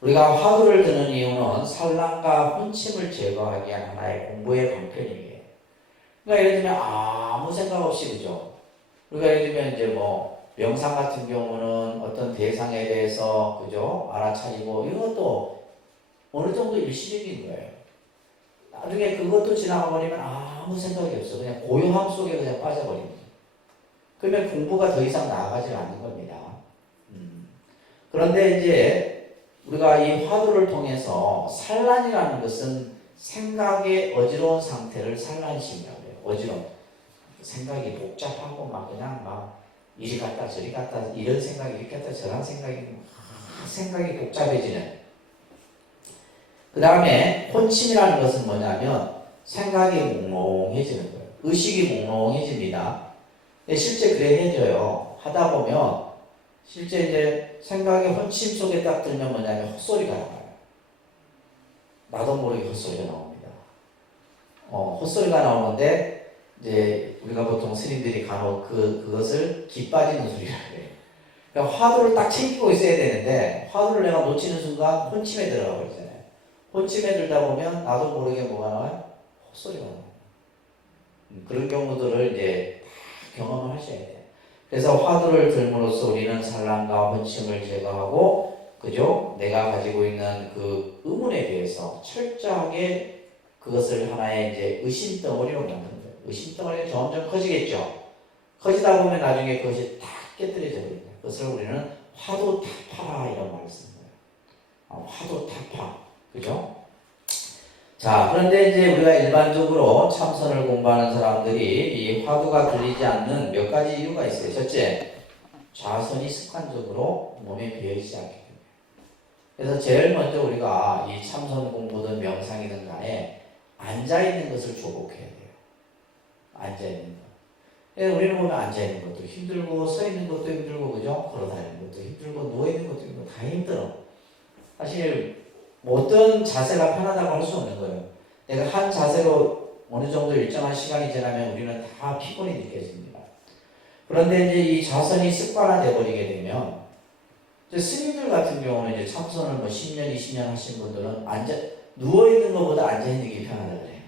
우리가 화두를 드는 이유는 산란과 혼침을 제거하기 위한 하나의 공부의 방편이에요. 그러니까 예를 들면 아무 생각 없이 그죠? 우리가 예를 들면 이제 뭐 명상 같은 경우는 어떤 대상에 대해서 그죠? 알아차리고 이것도 어느 정도 일시적인 거예요. 나중에 그것도 지나가 버리면 아무 생각이 없어. 그냥 고요함 속에 그냥 빠져버립니다. 그러면 공부가 더 이상 나아가지 않는 겁니다. 그런데 이제 우리가 이 화두를 통해서 산란이라는 것은 생각의 어지러운 상태를 산란심이라고 해요. 어지러운. 생각이 복잡하고 막 그냥 막 이리 갔다 저리 갔다 이런 생각이 이렇게 갔다 저런 생각이 복잡해지는. 그 다음에 혼침이라는 것은 뭐냐면 생각이 몽롱해지는 거예요. 의식이 몽롱해집니다. 실제 그래 해져요. 하다 보면 실제 이제 생각의 혼침 속에 딱 들면 뭐냐면 헛소리가 나와요. 나도 모르게 헛소리가 나옵니다. 헛소리가 나오는데 이제 우리가 보통 스님들이 간혹 그것을 기 빠지는 소리라고 해요. 그러니까 화두를 딱 챙기고 있어야 되는데 화두를 내가 놓치는 순간 혼침에 들어가고 있잖아요. 혼침에 들다 보면 나도 모르게 뭐가 나와요? 헛소리가 나와요. 그런 경우들을 이제 다 경험을 하셔야 돼요. 그래서 화두를 들므로써 우리는 산란과 혼침을 제거하고 그죠? 내가 가지고 있는 그 의문에 대해서 철저하게 그것을 하나의 이제 의심덩어리로 만드는 거예요. 의심덩어리가 점점 커지겠죠. 커지다 보면 나중에 그것이 다 깨뜨려져 버립니다. 그것을 우리는 화두타파 이런 말을 쓰는 거예요. 화두타파. 그죠? 자, 그런데 이제 우리가 일반적으로 참선을 공부하는 사람들이 이 화두가 들리지 않는 몇 가지 이유가 있어요. 첫째, 좌선이 습관적으로 몸에 배어있지 않기 때문에. 그래서 제일 먼저 우리가 이 참선 공부든 명상이든 간에 앉아있는 것을 조복해야 돼요. 앉아있는 것. 그래서 우리는 보면 앉아있는 것도 힘들고 서있는 것도 힘들고 그죠? 걸어다니는 것도 힘들고 누워있는 것도 힘들고 다 힘들어. 사실 어떤 자세가 편하다고 할 수 없는 거예요. 내가 한 자세로 어느 정도 일정한 시간이 지나면 우리는 다 피곤이 느껴집니다. 그런데 이제 이 자선이 습관화돼 버리게 되면 이제 스님들 같은 경우는 이제 참선을 뭐 10년, 20년 하신 분들은 누워 있는 것보다 앉아 있는 게 편하다 그래요.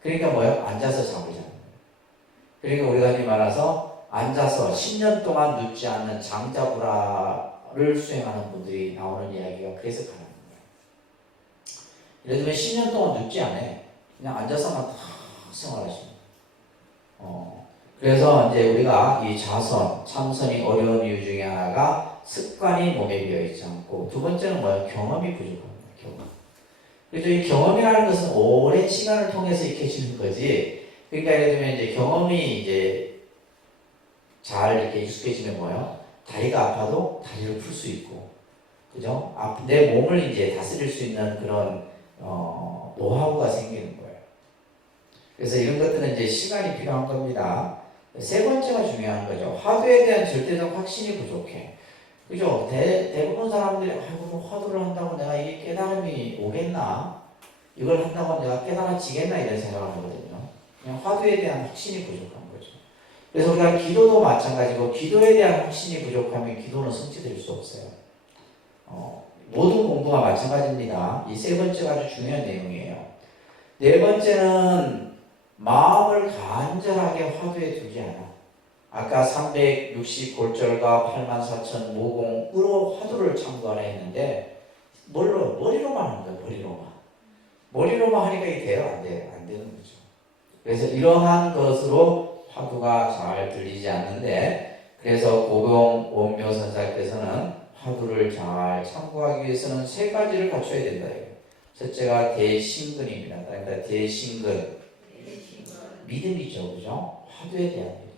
그러니까 뭐요? 앉아서 잠을 자는 거예요. 그러니까 우리가 흔히 말해서 앉아서 10년 동안 눕지 않는 장자불화를 수행하는 분들이 나오는 이야기가 그래서 가능한 거예요. 예를 들면 10년 동안 눕지 않아요. 그냥 앉아서만 다 생활하시는 거예요. 그래서 이제 우리가 이 자선, 참선이 어려운 이유 중에 하나가 습관이 몸에 배어있지 않고, 두 번째는 뭐예요? 경험이 부족합니다. 경험. 그래서 이 경험이라는 것은 오랜 시간을 통해서 익혀지는 거지. 그러니까 예를 들면 이제 경험이 이제 잘 이렇게 익숙해지면 뭐예요? 다리가 아파도 다리를 풀 수 있고, 그죠? 내 몸을 이제 다스릴 수 있는 그런 노하우가 생기는 거예요. 그래서 이런 것들은 이제 시간이 필요한 겁니다. 세 번째가 중요한 거죠. 화두에 대한 절대적 확신이 부족해. 그죠? 대부분 사람들이 아이고 화두를 한다고 내가 이 깨달음이 오겠나? 이걸 한다고 내가 깨달아지겠나? 이런 생각을 하거든요. 그냥 화두에 대한 확신이 부족한 거죠. 그래서 우리가 기도도 마찬가지고 기도에 대한 확신이 부족하면 기도는 성취될 수 없어요. 모든 공부가 마찬가지입니다. 이 세 번째가 아주 중요한 내용이에요. 네 번째는 마음을 간절하게 화두에 두지 않아. 아까 360골절과 84,000모공으로 화두를 참고하라 했는데 머리로만 하는 거예요. 머리로만 하니까 이게 돼요? 안 돼요? 안 되는 거죠. 그래서 이러한 것으로 화두가 잘 들리지 않는데, 그래서 고병 원묘선사께서는 화두를 잘 참고하기 위해서는 세 가지를 갖춰야 된다. 첫째가 대신근입니다. 그러니까 대신근. 믿음이죠. 그죠? 화두에 대한 믿음이에요.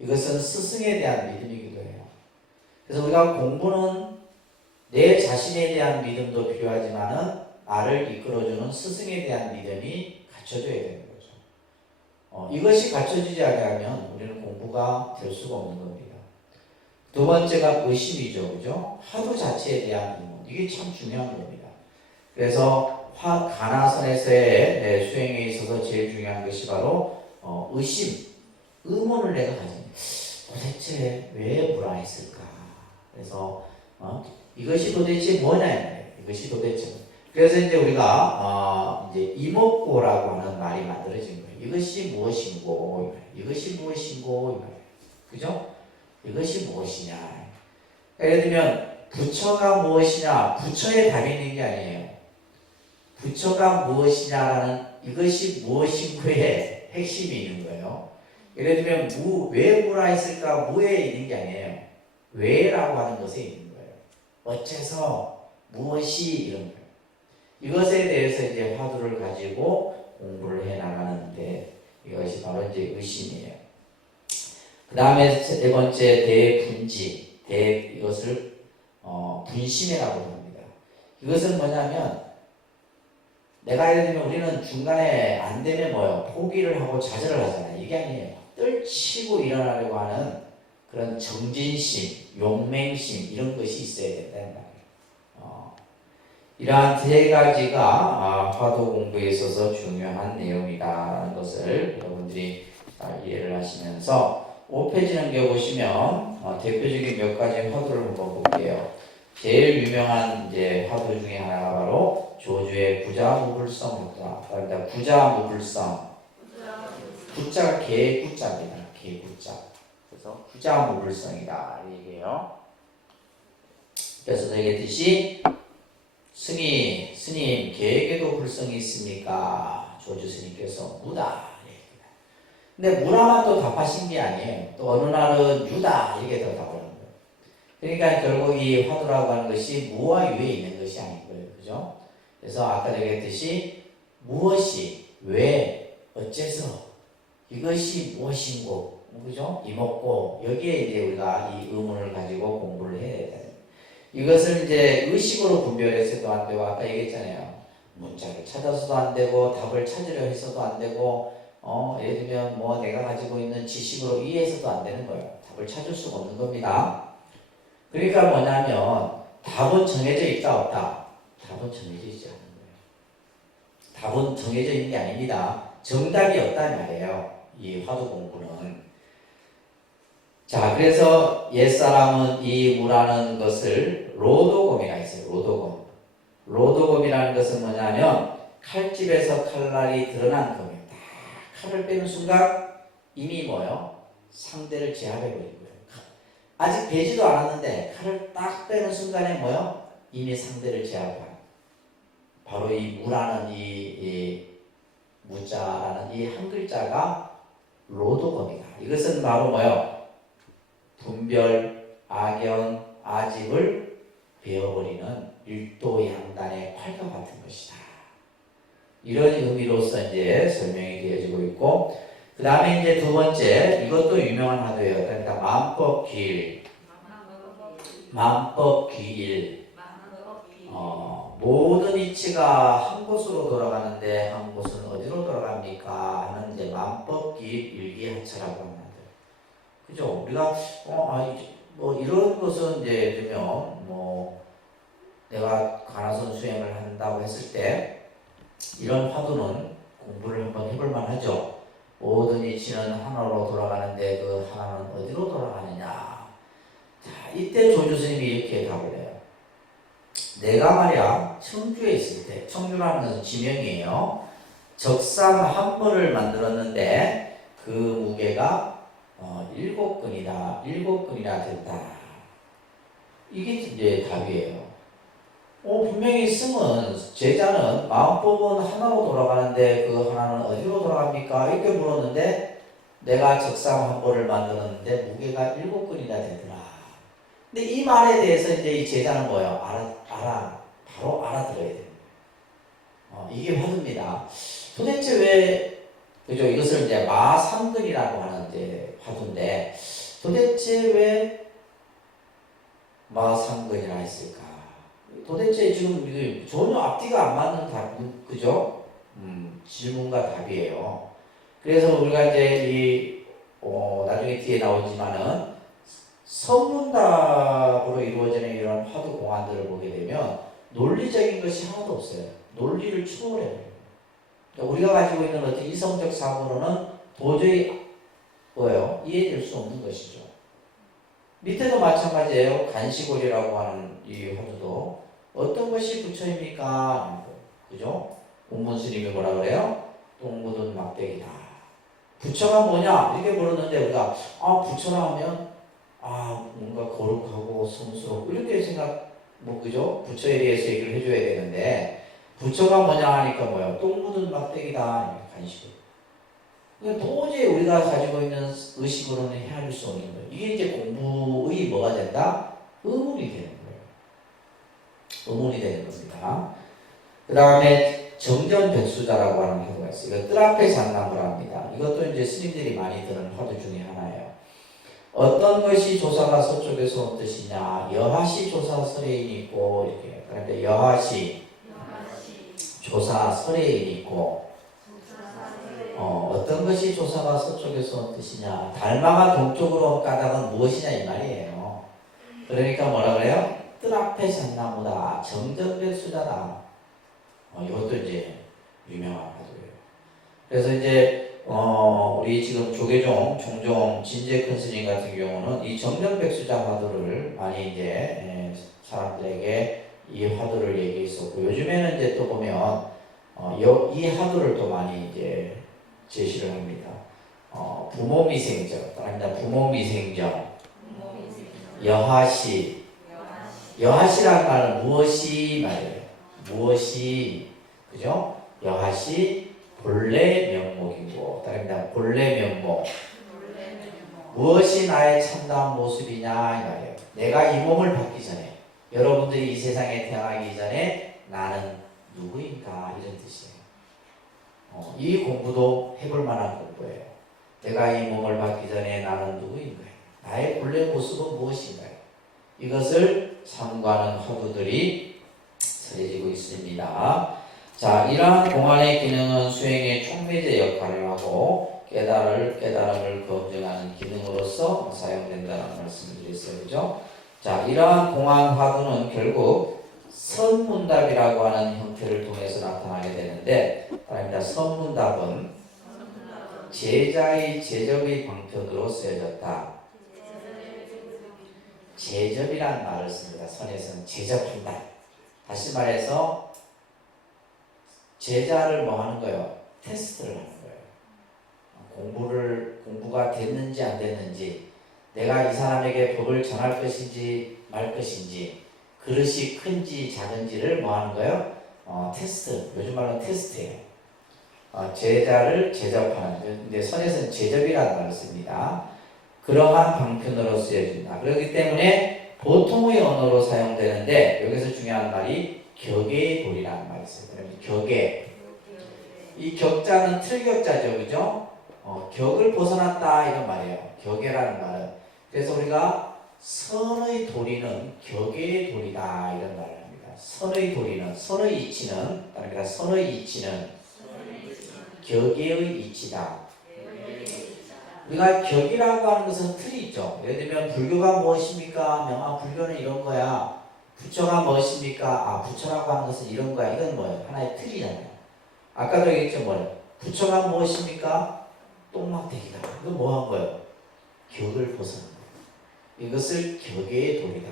이것은 스승에 대한 믿음이기도 해요. 그래서 우리가 공부는 내 자신에 대한 믿음도 필요하지만은 나를 이끌어주는 스승에 대한 믿음이 갖춰져야 되는 거죠. 이것이 갖춰지지 않으면 우리는 공부가 될 수가 없는 겁니다. 두 번째가 의심이죠. 그죠? 화두 자체에 대한 의문. 이게 참 중요한 겁니다. 그래서 가나선에서의 수행에 있어서 제일 중요한 것이 바로 의심, 의문을 내가 가진. 도대체 왜 불안했을까? 그래서 이것이 도대체 뭐냐? 이것이 도대체. 그래서 이제 우리가 이제 이목고라고 하는 말이 만들어진 거예요. 이것이 무엇인고? 이것이 무엇인고? 그죠? 이것이 무엇이냐? 예를 들면 부처가 무엇이냐? 부처에 답이 있는 게 아니에요. 부처가 무엇이냐라는 이것이 무엇인고에 핵심이 있는 거예요. 예를 들면 왜 무라 했을까? 무에 있는 게 아니에요. 왜라고 하는 것에 있는 거예요. 어째서 무엇이 이런 거예요. 이것에 대해서 이제 화두를 가지고 공부를 해 나가는데 이것이 바로 이제 의심이에요. 그 다음에 네 번째 대분지, 이것을 분심이라고 합니다. 이것은 뭐냐면 내가 예를 들면 우리는 중간에 안 되면 뭐요? 포기를 하고 좌절을 하잖아요. 이게 아니에요. 떨치고 일어나려고 하는 그런 정진심, 용맹심 이런 것이 있어야 된다는 말이에요. 이러한 세 가지가 화두 공부에 있어서 중요한 내용이다라는 것을 여러분들이 이해를 하시면서 5페이지 넘겨보시면 대표적인 몇 가지 화두를 한번 볼게요. 제일 유명한 이제 화두 중에 하나가 바로 조주의 구자무불성입니다. 그러니까 구자무불성. 구자가 개구자입니다. 개구자. 그래서 구자무불성이다 이 얘기예요. 그래서 얘기했듯이 스님 개에게도 불성이 있습니까? 조주 스님께서 무다. 근데 무라만 또 답하신 게 아니에요. 또 어느 날은 유다 이렇게 더 답을 하는 거예요. 그러니까 결국 이 화두라고 하는 것이 무와 유에 있는 것이 아닌 거예요. 그죠? 그래서 아까 얘기했듯이 무엇이, 왜, 어째서 이것이 무엇인고, 그죠? 이먹고 여기에 이제 우리가 이 의문을 가지고 공부를 해야 돼요. 이것을 이제 의식으로 분별해서도 안 되고 아까 얘기했잖아요. 문자를 찾아서도 안 되고 답을 찾으려 해서도 안 되고 예를 들면 뭐 내가 가지고 있는 지식으로 이해해서도 안 되는 거예요. 답을 찾을 수가 없는 겁니다. 그러니까 뭐냐면 답은 정해져 있다 없다. 답은 정해져 있지 않은 거예요. 답은 정해져 있는 게 아닙니다. 정답이 없다는 말이에요. 이 화두 공부는. 자, 그래서 옛사람은 이 무라는 것을 로도검이라 했어요. 로도검. 로도검이라는 것은 뭐냐면 칼집에서 칼날이 드러난 검입니다. 칼을 빼는 순간 이미 뭐요? 상대를 제압해버리고요. 아직 베지도 않았는데 칼을 딱 빼는 순간에 뭐요? 이미 상대를 제압한. 바로 이 무라는 이 무자라는 이 한 글자가 로도검이다. 이것은 바로 뭐요? 분별, 악연, 아집을 베어버리는 일도양단의 활과 같은 것이다. 이런 의미로서 이제 설명이 되어지고 있고, 그 다음에 이제 두 번째, 이것도 유명한 화두예요. 그러니까 만법귀일. 만법귀일. 모든 이치가 한 곳으로 돌아가는데 한 곳은 어디로 돌아갑니까? 하는 이제 만법귀일 일기하차라고 합니다. 그죠? 우리가 뭐 이런 것은 이제 예를 들면 뭐 내가 관아선 수행을 한다고 했을 때 이런 화두는 공부를 한번 해볼 만하죠. 모든 이치는 하나로 돌아가는데 그 하나는 어디로 돌아가느냐. 자, 이때 조주 스님이 이렇게 답을 해요. 내가 말이야 청주에 있을 때, 청주라는 것은 지명이에요. 적상 한 벌을 만들었는데 그 무게가 7근이다. 7근이나 된다. 이게 이제 답이에요. 분명히 스승은, 제자는 마음법은 하나로 돌아가는데 그 하나는 어디로 돌아갑니까? 이렇게 물었는데 내가 적상 한 벌을 만들었는데 무게가 7근이나 되더라. 근데 이 말에 대해서 이제 이 제자는 뭐예요? 바로 알아들어야 돼요. 이게 화두입니다. 도대체 왜, 그죠? 이것을 이제 마삼근이라고 하는 이제 화두인데 도대체 왜 마삼근이라 했을까? 도대체 지금 이게 전혀 앞뒤가 안 맞는 답, 그죠? 질문과 답이에요. 그래서 우리가 이제 나중에 뒤에 나오지만은 선문답으로 이루어지는 이런 화두 공안들을 보게 되면 논리적인 것이 하나도 없어요. 논리를 추월해요. 우리가 가지고 있는 어떤 이성적 사고로는 도저히 뭐예요? 이해될 수 없는 것이죠. 밑에도 마찬가지예요. 간시골이라고 하는 이 화두도 어떤 것이 부처입니까? 그죠? 운문스님이 뭐라 그래요? 똥 묻은 막대기다. 부처가 뭐냐? 이렇게 물었는데 우리가 부처라 하면 뭔가 거룩하고 성스럽고 이렇게 그죠? 부처에 대해서 얘기를 해줘야 되는데 부처가 뭐냐 하니까 뭐예요? 똥 묻은 막대기다. 간식을. 도저히 우리가 가지고 있는 의식으로는 헤아릴 수 없는 거예요. 이게 이제 공부의 뭐가 된다? 의문이 되는 거예요. 의문이 되는 겁니다. 그 다음에 정전백수자라고 하는 화두가 있어요. 이거 뜰 앞에 장나무라 합니다. 이것도 이제 스님들이 많이 드는 화두 중에 하나예요. 어떤 것이 조사가 서쪽에서 온 뜻이냐? 여하시 조사 설해인이 있고 이렇게. 그런데 여하시 조사 설해인이 있고 어떤 것이 조사가 서쪽에서 온 뜻이냐? 달마가 동쪽으로 온 까닭은 무엇이냐 이 말이에요. 그러니까 뭐라 그래요? 뜰 앞에 잣나무다. 정전백수자다. 이것도 이제 유명한 화두예요. 그래서 이제 우리 지금 조계종, 종종, 진제 큰 스님 같은 경우는 이 정전백수자 화두를 많이 이제 사람들에게 이 화두를 얘기했었고 요즘에는 이제 또 보면 이 화두를 또 많이 이제 제시를 합니다. 부모미생정, 아니다 부모미생정, 여하시, 여하시라는 말은 무엇이 말이에요. 무엇이, 그죠? 여하시 본래 면목이고, 다릅니다. 본래 면목. 무엇이 나의 참다운 모습이냐 이 말이에요. 내가 이 몸을 받기 전에, 여러분들이 이 세상에 태어나기 전에 나는 누구인가 이런 뜻이에요. 이 공부도 해볼 만한 공부예요. 내가 이 몸을 받기 전에 나는 누구인가요? 나의 본래 모습은 무엇인가요? 이것을 삼구하는 화두들이 설해지고 있습니다. 자, 이러한 공안의 기능은 수행의 촉매제 역할을 하고 깨달음을 검증하는 기능으로서 사용된다는 말씀을 드렸어요. 그죠? 자, 이러한 공안 화두는 결국 선문답이라고 하는 형태를 통해서 나타나게 되는데, 아닙니다. 선문답은 제자의 제적의 방편으로 쓰여졌다. 제접이라는 말을 씁니다. 선에서는 제접한다. 다시 말해서 제자를 뭐 하는 거예요? 테스트를 하는 거예요. 공부가 됐는지 안 됐는지, 내가 이 사람에게 법을 전할 것인지 말 것인지, 그릇이 큰지 작은지를 뭐 하는 거예요? 테스트. 요즘 말로 테스트예요. 제자를 제접하는. 근데 선에서는 제접이라는 말을 씁니다. 그러한 방편으로 쓰여진다. 그렇기 때문에 보통의 언어로 사용되는데, 여기서 중요한 말이 격의 도리라는 말이 있어요. 격의. 이 격자는 틀격자죠, 그죠? 격을 벗어났다 이런 말이에요. 격의라는 말은. 그래서 우리가 선의 도리는 격의 도리다 이런 말을 합니다. 선의 도리는, 선의 이치는, 그러니까 선의 이치는 격의 이치다. 우리가 격이라고 하는 것은 틀이 있죠. 예를 들면 불교가 무엇입니까? 하면 불교는 이런 거야. 부처가 무엇입니까? 부처라고 하는 것은 이런 거야. 이건 뭐예요? 하나의 틀이잖아요. 아까도 얘기했죠. 뭐예요? 부처가 무엇입니까? 똥막대기다. 이건 뭐 한 거예요? 격을 벗어난 거예요. 이것을 격의 도리다.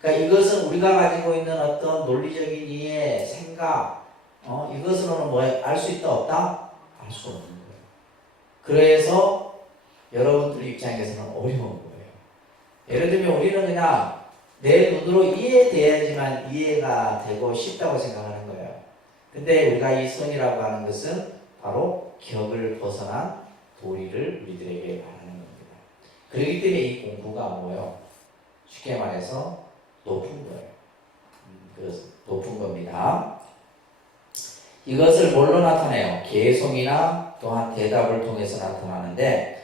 그러니까 이것은 우리가 가지고 있는 어떤 논리적인 이해, 생각, 이것으로는 뭐예요? 알 수 있다 없다? 알 수 없는 거예요. 그래서 여러분들 입장에서는 어려운 거예요. 예를 들면 우리는 그냥 내 눈으로 이해돼야지만 이해가 되고 쉽다고 생각하는 거예요. 근데 우리가 이 선이라고 하는 것은 바로 격을 벗어난 도리를 우리들에게 말하는 겁니다. 그렇기 때문에 이 공부가 뭐예요? 쉽게 말해서 높은 거예요. 그래서 높은 겁니다. 이것을 뭘로 나타내요? 개송이나 또한 대답을 통해서 나타나는데,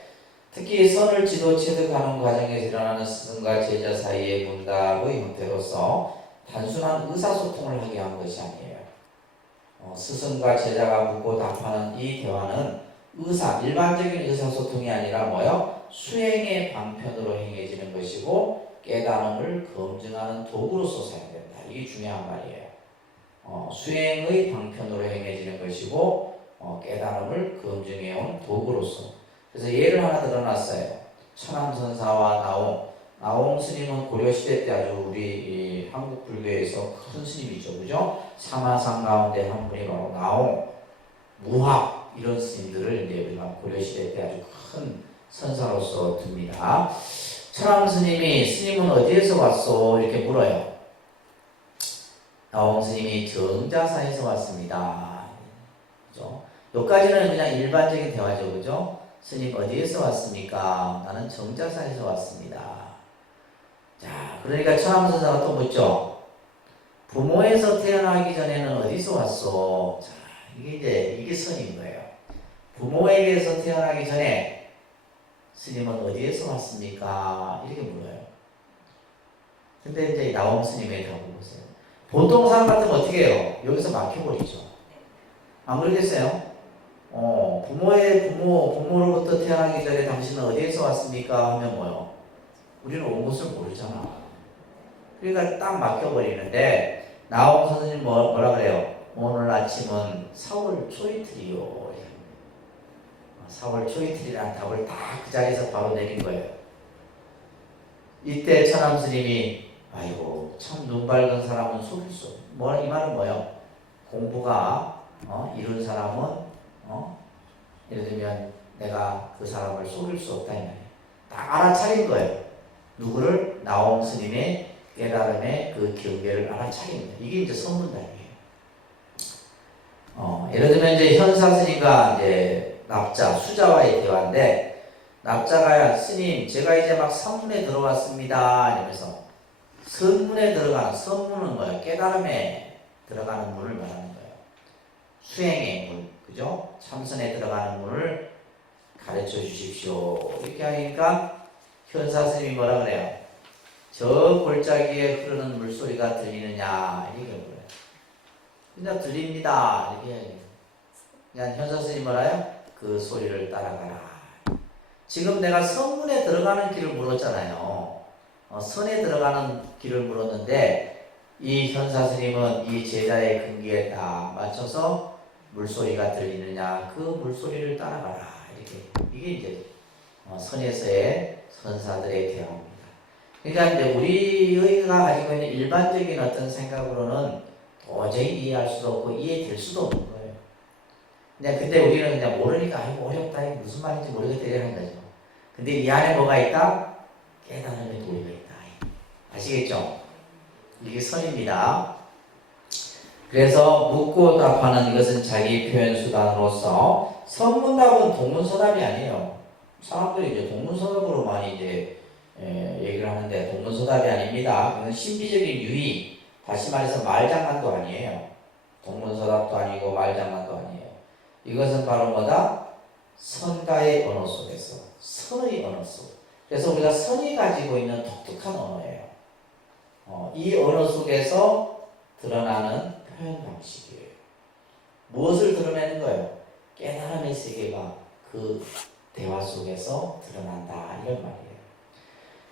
특히 선을 지도 체득하는 과정에서 일어나는 스승과 제자 사이의 문답의 형태로서 단순한 의사소통을 하게 한 것이 아니에요. 스승과 제자가 묻고 답하는 이 대화는 일반적인 의사소통이 아니라 뭐요? 수행의 방편으로 행해지는 것이고 깨달음을 검증하는 도구로서 사용된다. 이게 중요한 말이에요. 수행의 방편으로 행해지는 것이고 깨달음을 검증해온 도구로서. 그래서 예를 하나 들어놨어요. 천암선사와 나홍 스님은 고려시대 때 아주 우리 한국 불교에서 큰 스님이죠. 그죠? 사마상 가운데 한 분이 바로 나홍, 무학 이런 스님들을 이제 우리가 고려시대 때 아주 큰 선사로서 듭니다. 천암 스님이 스님은 어디에서 왔소? 이렇게 물어요. 나홍 스님이 정자사에서 왔습니다. 그죠? 여기까지는 그냥 일반적인 대화죠. 그죠? 스님 어디에서 왔습니까? 나는 정자사에서 왔습니다. 자, 그러니까 천암선사가 또 묻죠. 부모에서 태어나기 전에는 어디서 왔소? 자, 이게 선인 거예요. 부모에게서 태어나기 전에 스님은 어디에서 왔습니까? 이렇게 물어요. 근데 이제 나홍 스님의 답을 보세요. 보통 사람 같으면 어떻게 해요? 여기서 막혀버리죠. 안 그러겠어요? 부모로부터 태어나기 전에 당신은 어디에서 왔습니까? 하면 뭐요? 우리는 온 곳을 모르잖아. 그러니까 딱 막혀버리는데, 나홍 선생님 뭐라 그래요? 오늘 아침은 4월 초이틀이요. 4월 초이틀이라는 답을 딱 그 자리에서 바로 내린 거예요. 이때 천암 스님이, 아이고, 참 눈 밝은 사람은 속일 수 없어. 이 말은 뭐예요? 공부가, 이룬 사람은, 예를 들면 내가 그 사람을 속일 수 없다 이 말이에요. 딱 알아차린 거예요. 누구를? 나홍 스님의 깨달음의 그 경계를 알아차린 거예요. 이게 이제 선문답이에요. 예를 들면 이제 현사 스님과 이제 납자, 수자와의 대화인데, 납자가 스님, 제가 이제 막 선문에 들어왔습니다. 이러면서 선문에 들어가는, 선문은 뭐예요? 깨달음에 들어가는 문을 말하는 거예요. 수행의 문, 그죠? 참선에 들어가는 문을 가르쳐 주십시오. 이렇게 하니까 현사 스님이 뭐라 그래요? 저 골짜기에 흐르는 물소리가 들리느냐? 이렇게 물어요. 그냥 들립니다. 이렇게 해야 돼요. 그냥 현사 스님이 뭐라요? 그 소리를 따라가라. 지금 내가 선문에 들어가는 길을 물었잖아요. 선에 들어가는 길을 물었는데, 이 현사 스님은 이 제자의 근기에 딱 맞춰서 물소리가 들리느냐, 그 물소리를 따라가라. 이렇게. 이게 이제 선에서의 선사들의 대화입니다. 그러니까 이제 우리가 가지고 있는 일반적인 어떤 생각으로는 도저히 이해할 수도 없고 이해될 수도 없는 거예요. 근데 우리는 그냥 모르니까 아이고 어렵다 이게 무슨 말인지 모르겠다 이러는 거죠. 근데 이 안에 뭐가 있다? 깨달음의 도리가 있다. 아시겠죠? 이게 선입니다. 그래서 묻고 답하는 이것은 자기 표현 수단으로서 선문답은 동문서답이 아니에요. 사람들이 이제 동문서답으로 많이 이제 얘기를 하는데 동문서답이 아닙니다. 그건 신비적인 유의, 다시 말해서 말장난도 아니에요. 동문서답도 아니고 말장난도 아니에요. 이것은 바로 뭐다? 선가의 언어 속에서, 선의 언어 속. 그래서 우리가 선이 가지고 있는 독특한 언어예요. 이 언어 속에서 드러나는 표현 방식이에요. 무엇을 드러내는 거예요? 깨달음의 세계가 그 대화 속에서 드러난다 이런 말이에요.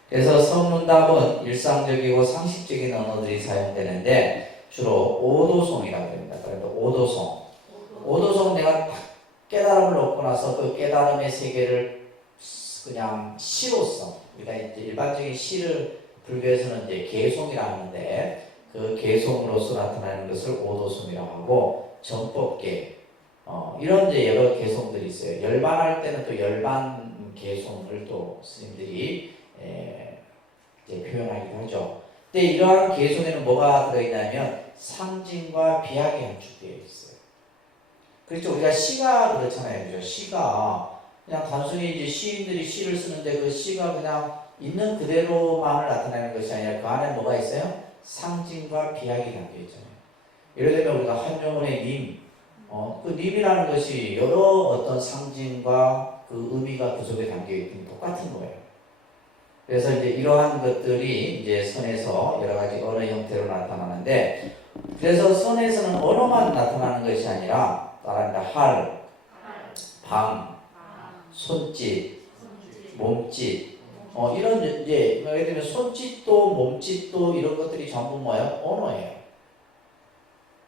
그래서 선문답은 일상적이고 상식적인 언어들이 사용되는데 주로 오도송이라고 합니다. 그래서 오도송 내가 딱 깨달음을 얻고 나서 그 깨달음의 세계를 그냥 시로서 우리가 이제 일반적인 시를 불교에서는 이제 개송이라 하는데 그 개송으로서 나타나는 것을 오도송이라고 하고 전법계 이런 이제 여러 개송들이 있어요. 열반할 때는 또 열반 개송을 또 스님들이 이제 표현하기도 하죠. 근데 이러한 개송에는 뭐가 들어있냐면 상징과 비약이 함축되어 있어요. 그렇죠. 우리가 시가 그렇잖아요. 그죠? 시가 그냥 단순히 이제 시인들이 시를 쓰는데 그 시가 그냥 있는 그대로만을 나타내는 것이 아니라 그 안에 뭐가 있어요? 상징과 비약이 담겨 있잖아요. 예를 들면 우리가 한명원의 님, 그 님이라는 것이 여러 어떤 상징과 그 의미가 그 속에 담겨 있는 똑같은 거예요. 그래서 이제 이러한 것들이 이제 선에서 여러 가지 언어 형태로 나타나는데, 그래서 선에서는 언어만 나타나는 것이 아니라 따라합니다. 할, 방, 손짓, 몸짓, 이런 이제 예를 들면 손짓도 몸짓도 이런 것들이 전부 뭐예요? 언어예요.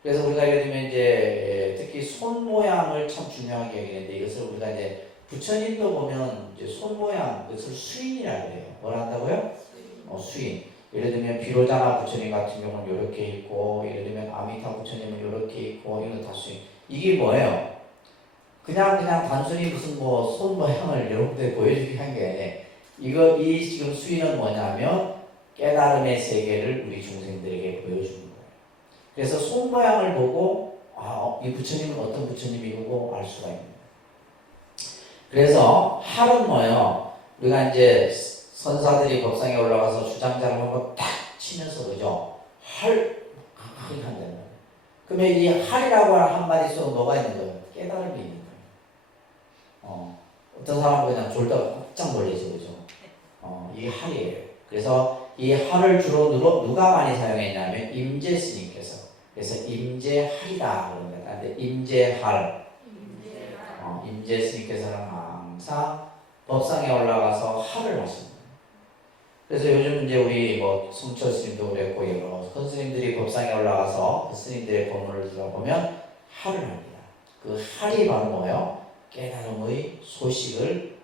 그래서 우리가 예를 들면 이제 특히 손 모양을 참 중요하게 여기는데 이것을 우리가 이제 부처님도 보면 이제 손 모양 그것을 수인이라고 해요. 뭐라 한다고요? 수인. 예를 들면 비로자나 부처님 같은 경우는 이렇게 있고, 예를 들면 아미타 부처님은 이렇게 있고, 이건 다 수인. 이게 뭐예요? 그냥 단순히 무슨 뭐 손 모양을 여러분들 보여주기 한 게 아니에요. 이 지금 수인은 뭐냐면 깨달음의 세계를 우리 중생들에게 보여주는 거예요. 그래서 손 모양을 보고 이 부처님은 어떤 부처님이고 알 수가 있는 거예요. 그래서 할은 뭐예요? 우리가 이제 선사들이 법상에 올라가서 주장자를 한번 탁 치면서 그죠? 할 한다는 거예요. 그러면 이 할이라고 하는 한마디 속에 뭐가 있는 거예요? 깨달음이 있는 거예요. 어떤 사람은 그냥 졸다가 깜짝 놀라죠, 그죠? 이게 할이에요. 그래서 이 할을 주로 누가 많이 사용했냐면 임재 스님께서. 그래서 임재할이다 그럽니다. 근데 임재할. 임재 스님께서는 항상 법상에 올라가서 할을 하십니다. 그래서 요즘 이제 우리 뭐 성철 스님도 그랬고 여러 선스님들이 법상에 올라가서 그 스님들의 법문을 들어보면 할을 합니다. 그 할이 바로 뭐예요? 깨달음의 소식을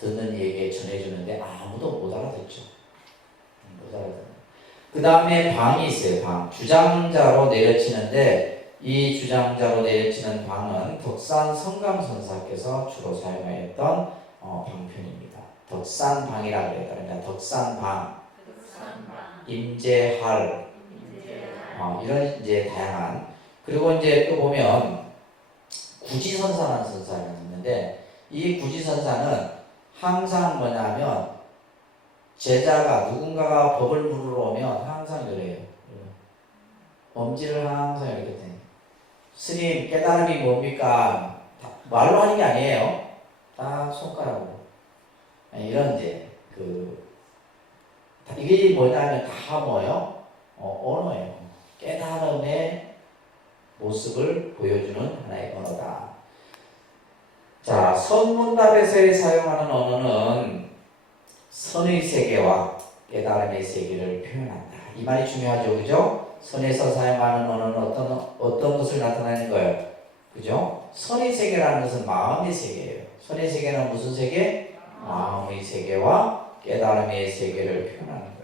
듣는 이에게 전해주는데 아무도 못 알아듣죠. 못 알아듣는. 그 다음에 방이 있어요. 방. 주장자로 내려치는데 이 주장자로 내려치는 방은 덕산 성감선사께서 주로 사용하였던 방편입니다. 덕산방이라고 해요. 그러니까 덕산방, 임재할, 이런 이제 다양한. 그리고 이제 또 보면 구지선사라는 선사가 있는데 이 구지선사는 항상 뭐냐면 제자가 누군가가 법을 물으러 오면 항상 그래요. 엄지를 항상 이렇게 대. 스님 깨달음이 뭡니까? 말로 하는 게 아니에요. 딱 손가락으로. 이런 이제 이게 뭐냐면 다 뭐예요? 언어예요. 깨달음의 모습을 보여주는 하나의 언어다. 자, 선문답에서 사용하는 언어는 선의 세계와 깨달음의 세계를 표현한다. 이 말이 중요하죠, 그죠? 선에서 사용하는 언어는 어떤 것을 나타내는 거예요, 그죠? 선의 세계라는 것은 마음의 세계예요. 선의 세계는 무슨 세계? 마음의 세계와 깨달음의 세계를 표현하는 거예요.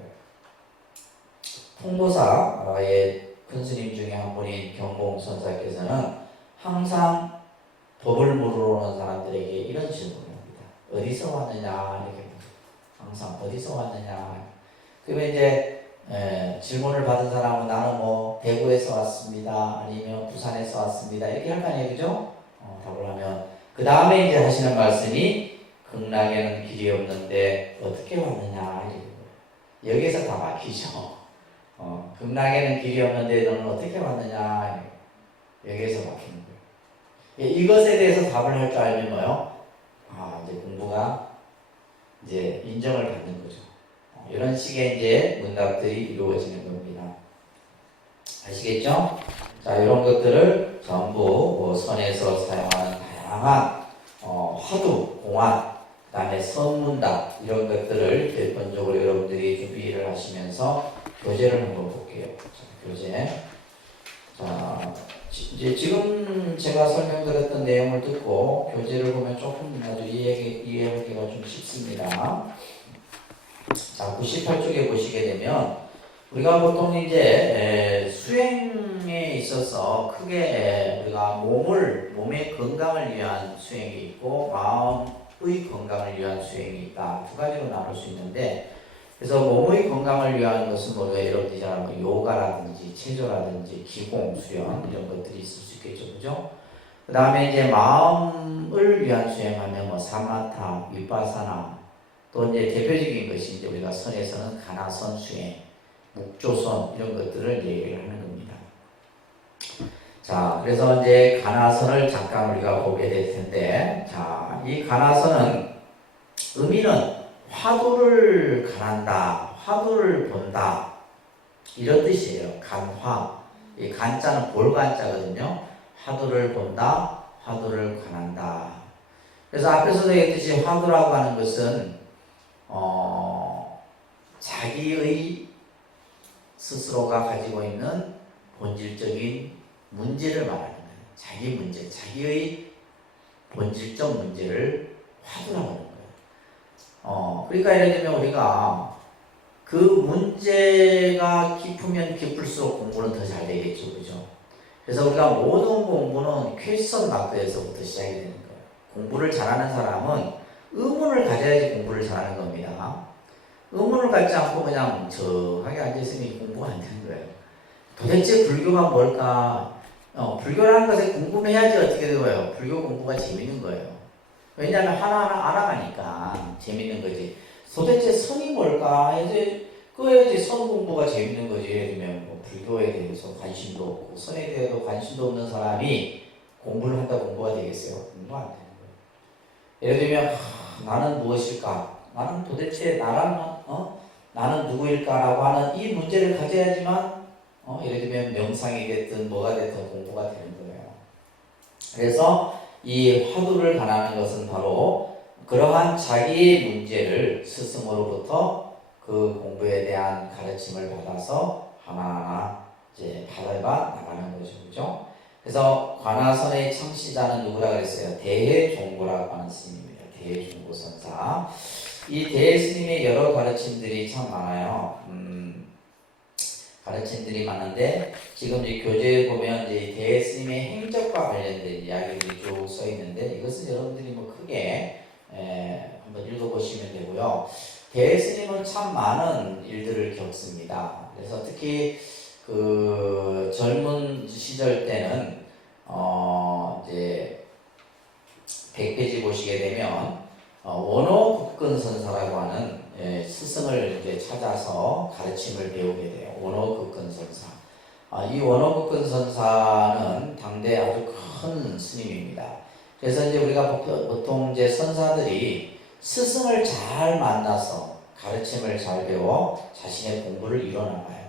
통도사의 큰 스님 중에 한 분인 경봉선사께서는 항상 법을 물으러 오는 사람들에게 이런 질문을 합니다. 어디서 왔느냐 이렇게 묻습니다. 항상 어디서 왔느냐. 그러면 이제 질문을 받은 사람은 나는 뭐 대구에서 왔습니다. 아니면 부산에서 왔습니다. 이렇게 할 거 아니에요, 그죠? 답을 하면 그 다음에 이제 하시는 말씀이 극락에는 길이 없는데 어떻게 왔느냐 이렇게. 여기서 다 막히죠. 극락에는 길이 없는데 너는 어떻게 왔느냐 여기에서 막히는 거예요. 이것에 대해서 답을 할 줄 알면 뭐요? 이제 공부가 이제 인정을 받는 거죠. 이런 식의 이제 문답들이 이루어지는 겁니다. 아시겠죠? 자, 이런 것들을 전부 선에서 사용하는 다양한 화두, 공안, 그 다음에 선문답 이런 것들을 기본적으로 여러분들이 준비를 하시면서 교재를 한번 볼게요. 자, 교재. 자, 이제 지금 제가 설명드렸던 내용을 듣고 교재를 보면 조금 아주 이해하기가 좀 쉽습니다. 자, 98쪽에 보시게 되면 우리가 보통 이제 수행에 있어서 크게 우리가 몸의 건강을 위한 수행이 있고 마음의 건강을 위한 수행이 있다. 두 가지로 나눌 수 있는데 그래서 몸의 건강을 위한 것은 우리가 여러분들이 잘 알고 요가라든지 체조라든지 기공, 수련 이런 것들이 있을 수 있겠죠. 그죠? 그 다음에 이제 마음을 위한 수행하면 뭐 사마타, 위파사나 또 이제 대표적인 것이 이제 우리가 선에서는 가나선 수행, 묵조선 이런 것들을 얘기를 하는 겁니다. 자, 그래서 이제 가나선을 잠깐 우리가 보게 될 텐데, 자, 이 가나선은 의미는 화두를 가난다, 화두를 본다 이런 뜻이에요. 간화. 이 간자는 볼간자거든요. 화두를 본다, 화두를 관한다. 그래서 앞에서도 얘기했듯이 화두라고 하는 것은 자기의 스스로가 가지고 있는 본질적인 문제를 말하는 거예요. 자기 문제, 자기의 본질적 문제를 화두라고 하는 거예요. 그러니까 예를 들면 우리가 그 문제가 깊으면 깊을수록 공부는 더 잘 되겠죠, 그죠? 그래서 우리가 모든 공부는 퀘스천 마크에서부터 시작이 되는 거예요. 공부를 잘하는 사람은 의문을 가져야지 공부를 잘하는 겁니다. 의문을 갖지 않고 그냥 멍청하게 앉아있으면 공부가 안 되는 거예요. 도대체 불교가 뭘까? 불교라는 것에 궁금해야지 어떻게 되고요? 불교 공부가 재밌는 거예요. 왜냐하면 하나하나 알아가니까 재밌는 거지. 도대체 선이 뭘까? 이제 그래야지 선 공부가 재밌는 거지. 예를 들면 뭐 불교에 대해서 관심도 없고 선에 대해서 관심도 없는 사람이 공부를 한다 공부가 되겠어요? 공부가 안 되는 거예요. 예를 들면 나는 무엇일까? 나는 도대체 나는 누구일까라고 하는 이 문제를 가져야지만 예를 들면 명상이 됐든 뭐가 됐든 공부가 되는 거예요. 그래서 이 화두를 관하는 것은 바로 그러한 자기의 문제를 스승으로부터 그 공부에 대한 가르침을 받아서 하나하나 이제 받아가 나가는 거죠. 그죠? 그래서 관화선의 창시자는 누구라 그랬어요? 대해종고라고 하는 스님입니다. 대해종고선사. 이 대스님의 여러 가르침들이 참 많아요. 가르침들이 많은데 지금 이 교재에 보면 이제 대스님의 행적과 관련된 이야기들이 쭉 써 있는데 이것은 여러분들이 뭐 크게 한번 읽어보시면 되고요. 대스님은 참 많은 일들을 겪습니다. 그래서 특히 그 젊은 시절 때는 이제 100페이지 보시게 되면 원어극근선사라고 하는 스승을 이제 찾아서 가르침을 배우게 돼요. 원어극근선사. 이 원어극근선사는 당대 아주 큰 스님입니다. 그래서 이제 우리가 보통 이제 선사들이 스승을 잘 만나서 가르침을 잘 배워 자신의 공부를 이뤄나가요.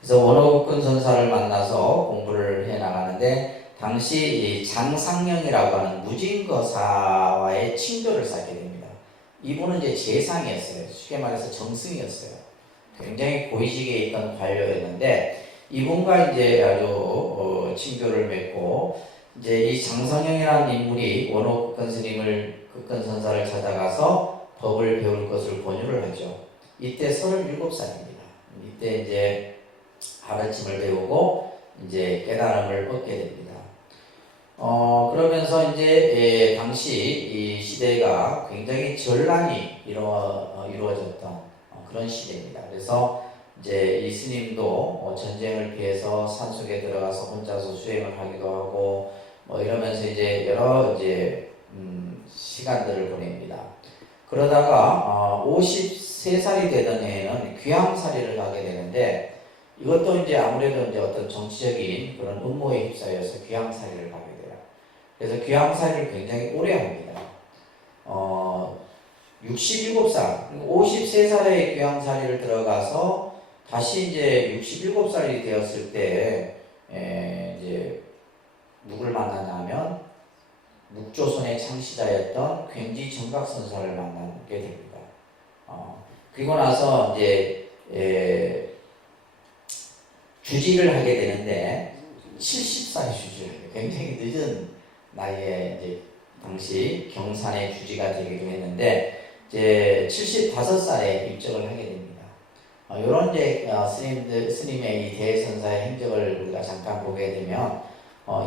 그래서 원어극근선사를 만나서 공부를 해 나가는데 당시 장상령이라고 하는 무진거사와의 친교를 쌓게 됩니다. 이분은 이제 재상이었어요. 쉽게 말해서 정승이었어요. 굉장히 고위직에 있던 관료였는데 이분과 이제 아주 친교를 맺고 이제 이 장상령이라는 인물이 원어극근 스님을 극근선사를 찾아가서 법을 배울 것을 권유를 하죠. 이때 37살입니다. 이때 이제 하루침을 배우고 이제 깨달음을 얻게 됩니다. 그러면서 이제 당시 이 시대가 굉장히 전란이 이루어졌던 그런 시대입니다. 그래서 이제 이 스님도 전쟁을 피해서 산속에 들어가서 혼자서 수행을 하기도 하고 이러면서 이제 여러 이제 시간들을 보냅니다. 그러다가 53살이 되던 해에는 귀향살이를 하게 되는데 이것도 이제 아무래도 이제 어떤 정치적인 그런 음모에 휩싸여서 귀향살이를 하게 돼요. 그래서 귀향살이를 굉장히 오래 합니다. 67살, 53살에 귀향살이를 들어가서 다시 이제 67살이 되었을 때 이제 누굴 만나냐면 묵조선의 창시자였던 굉지 정각선사를 만나게 됩니다. 그리고 나서 이제 주지를 하게 되는데 70살에 주지를 해요. 굉장히 늦은 나이에 이제 당시 경산의 주지가 되기도 했는데 이제 75살에 입적을 하게 됩니다. 이런 이제 스님의 이 대선사의 행적을 우리가 잠깐 보게 되면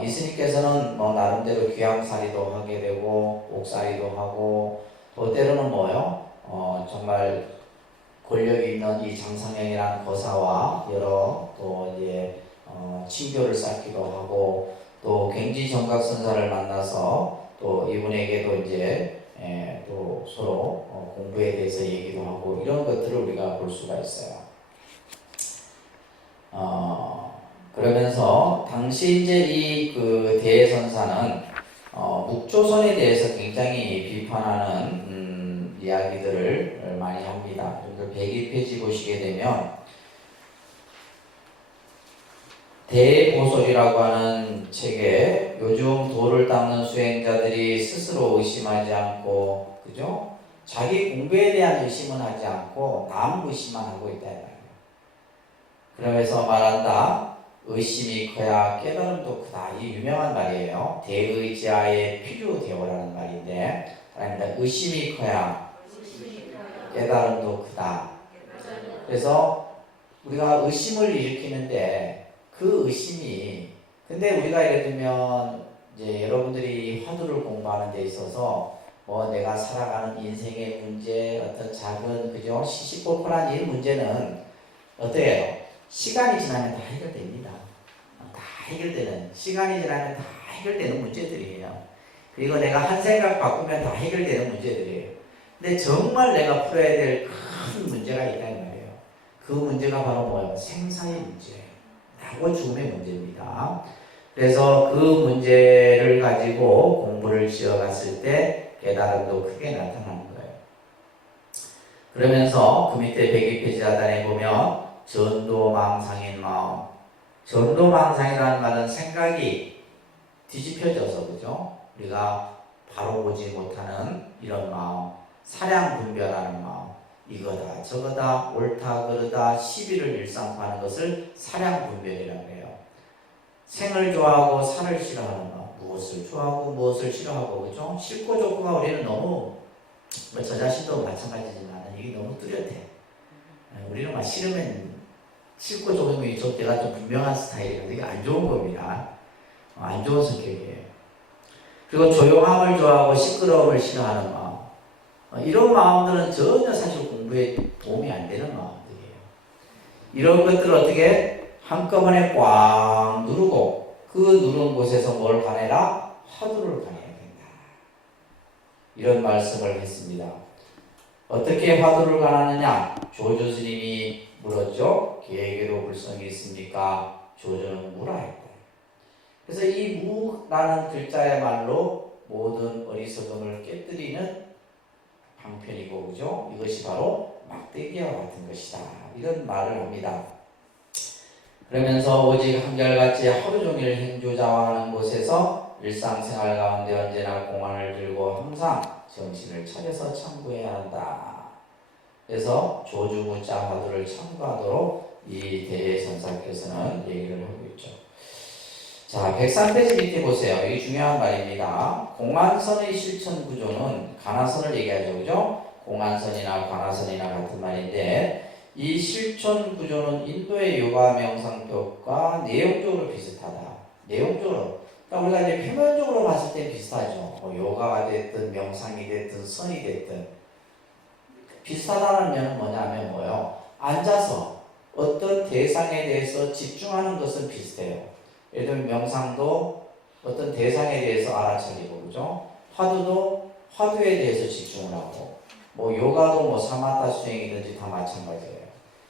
이 스님께서는 나름대로 귀향살이도 하게 되고 옥살이도 하고 또 때로는 정말 권력이 있는 이 장상영이라는 거사와 여러 또 이제 친교를 쌓기도 하고 또 갱지정각선사를 만나서 또 이분에게도 이제 또 서로 공부에 대해서 얘기도 하고 이런 것들을 우리가 볼 수가 있어요. 그러면서 당시 이제 이 그 대선사는 묵조선에 대해서 굉장히 비판하는 이야기들을 많이 합니다. 102페이지 보시게 되면 대보솔이라고 하는 책에 요즘 도를 닦는 수행자들이 스스로 의심하지 않고 그죠? 자기 공부에 대한 의심은 하지 않고 남 의심만 하고 있다 이 말이에요. 그러면서 말한다. 의심이 커야 깨달음도 크다. 이 유명한 말이에요. 대의지하의 필요대오라는 말인데 의심이 커야 깨달음도 크다. 그래서 우리가 의심을 일으키는데 그 의심이 근데 우리가 예를 들면 이제 여러분들이 화두를 공부하는 데 있어서 내가 살아가는 인생의 문제 어떤 작은 그죠 시시콜콜한 이 문제는 어때요? 시간이 지나면 다 해결됩니다. 다 해결되는 시간이 지나면 다 해결되는 문제들이에요. 그리고 내가 한 생각 바꾸면 다 해결되는 문제들이에요. 근데 정말 내가 풀어야 될 큰 문제가 있다 이 말이에요. 그 문제가 바로 뭐예요? 생사의 문제예요. 나고 죽음의 문제입니다. 그래서 그 문제를 가지고 공부를 지어갔을 때 깨달음도 크게 나타나는 거예요. 그러면서 그 밑에 102페이지 하단에 보면 전도망상인 마음. 전도망상이라는 말은 생각이 뒤집혀져서 그죠? 우리가 바로 보지 못하는 이런 마음, 사량분별하는 마음, 이거다 저거다 옳다 그르다 시비를 일삼고 하는 것을 사량분별이라고 해요. 생을 좋아하고 살을 싫어하는 마음, 무엇을 좋아하고 무엇을 싫어하고 그죠? 싫고 좋고가 우리는 너무 저 자신도 마찬가지지만 이게 너무 뚜렷해. 우리는 막 싫으면 싫고 좋으면 내가 좀 분명한 스타일이거든요. 이게 안 좋은 겁니다. 안 좋은 성격이에요. 그리고 조용함을 좋아하고 시끄러움을 싫어하는 마음. 이런 마음들은 전혀 사실 공부에 도움이 안 되는 마음들이에요. 이런 것들을 어떻게 한꺼번에 꽉 누르고 그 누른 곳에서 뭘 가내라? 화두를 가내야 된다. 이런 말씀을 했습니다. 어떻게 화두를 가느냐? 조조 스님이 물었죠. 계에게도 불성이 있습니까? 조조는 무라 했다. 그래서 이 무라는 글자야말로 모든 어리석음을 깨뜨리는 방편이고 그죠? 이것이 바로 막대기와 같은 것이다. 이런 말을 합니다. 그러면서 오직 한결같이 하루 종일 행조자화하는 곳에서 일상생활 가운데 언제나 공안을 들고 항상 정신을 차려서 참고해야 한다. 그래서 조주무자 화두를 참고하도록 이 대선사께서는 얘기를 하고 있죠. 자, 103페이지 밑에 보세요. 이게 중요한 말입니다. 공안선의 실천 구조는 가나선을 얘기하죠. 그죠? 공안선이나 관아선이나 같은 말인데 이 실천 구조는 인도의 요가 명상법과 내용적으로 비슷하다. 내용적으로. 그러니까 우리가 이제 표면적으로 봤을 때 비슷하죠. 뭐 요가가 됐든 명상이 됐든 선이 됐든 비슷하다는 면은 뭐냐면 뭐요? 앉아서 어떤 대상에 대해서 집중하는 것은 비슷해요. 예를 들면 명상도 어떤 대상에 대해서 알아차리고, 그죠? 화두도 화두에 대해서 집중을 하고, 뭐 요가도 뭐 사마타 수행이든지 다 마찬가지예요.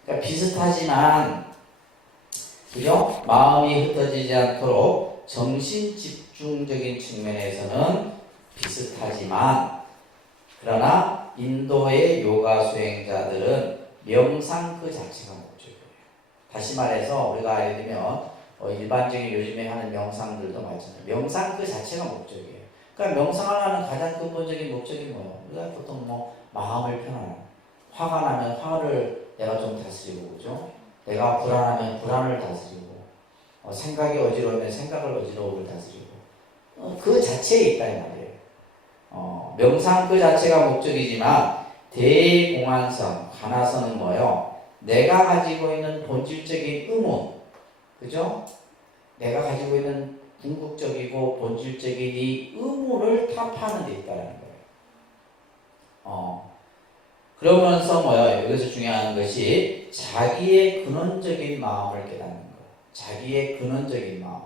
그러니까 비슷하지만, 그죠? 마음이 흩어지지 않도록 정신 집중적인 측면에서는 비슷하지만, 그러나 인도의 요가 수행자들은 명상 그 자체가 목적이에요. 다시 말해서 우리가 예를 들면 일반적인 요즘에 하는 명상들도 마찬가지예요. 명상 그 자체가 목적이에요. 그러니까 명상을 하는 가장 근본적인 목적이 뭐예요? 우리가 보통 뭐 마음을 편안하는, 화가 나면 화를 내가 좀 다스리고, 그죠? 내가 불안하면 불안을 다스리고, 생각이 어지러우면 생각을 어지러움을 다스리고, 그 자체에 있다 이 말이에요. 명상 그 자체가 목적이지만 대공안성, 가나선은 뭐예요? 내가 가지고 있는 본질적인 의문, 그죠? 내가 가지고 있는 궁극적이고 본질적인 이 의문을 타파하는 데 있다는 거예요. 그러면서 뭐예요? 여기서 중요한 것이 자기의 근원적인 마음을 깨닫는 거. 자기의 근원적인 마음.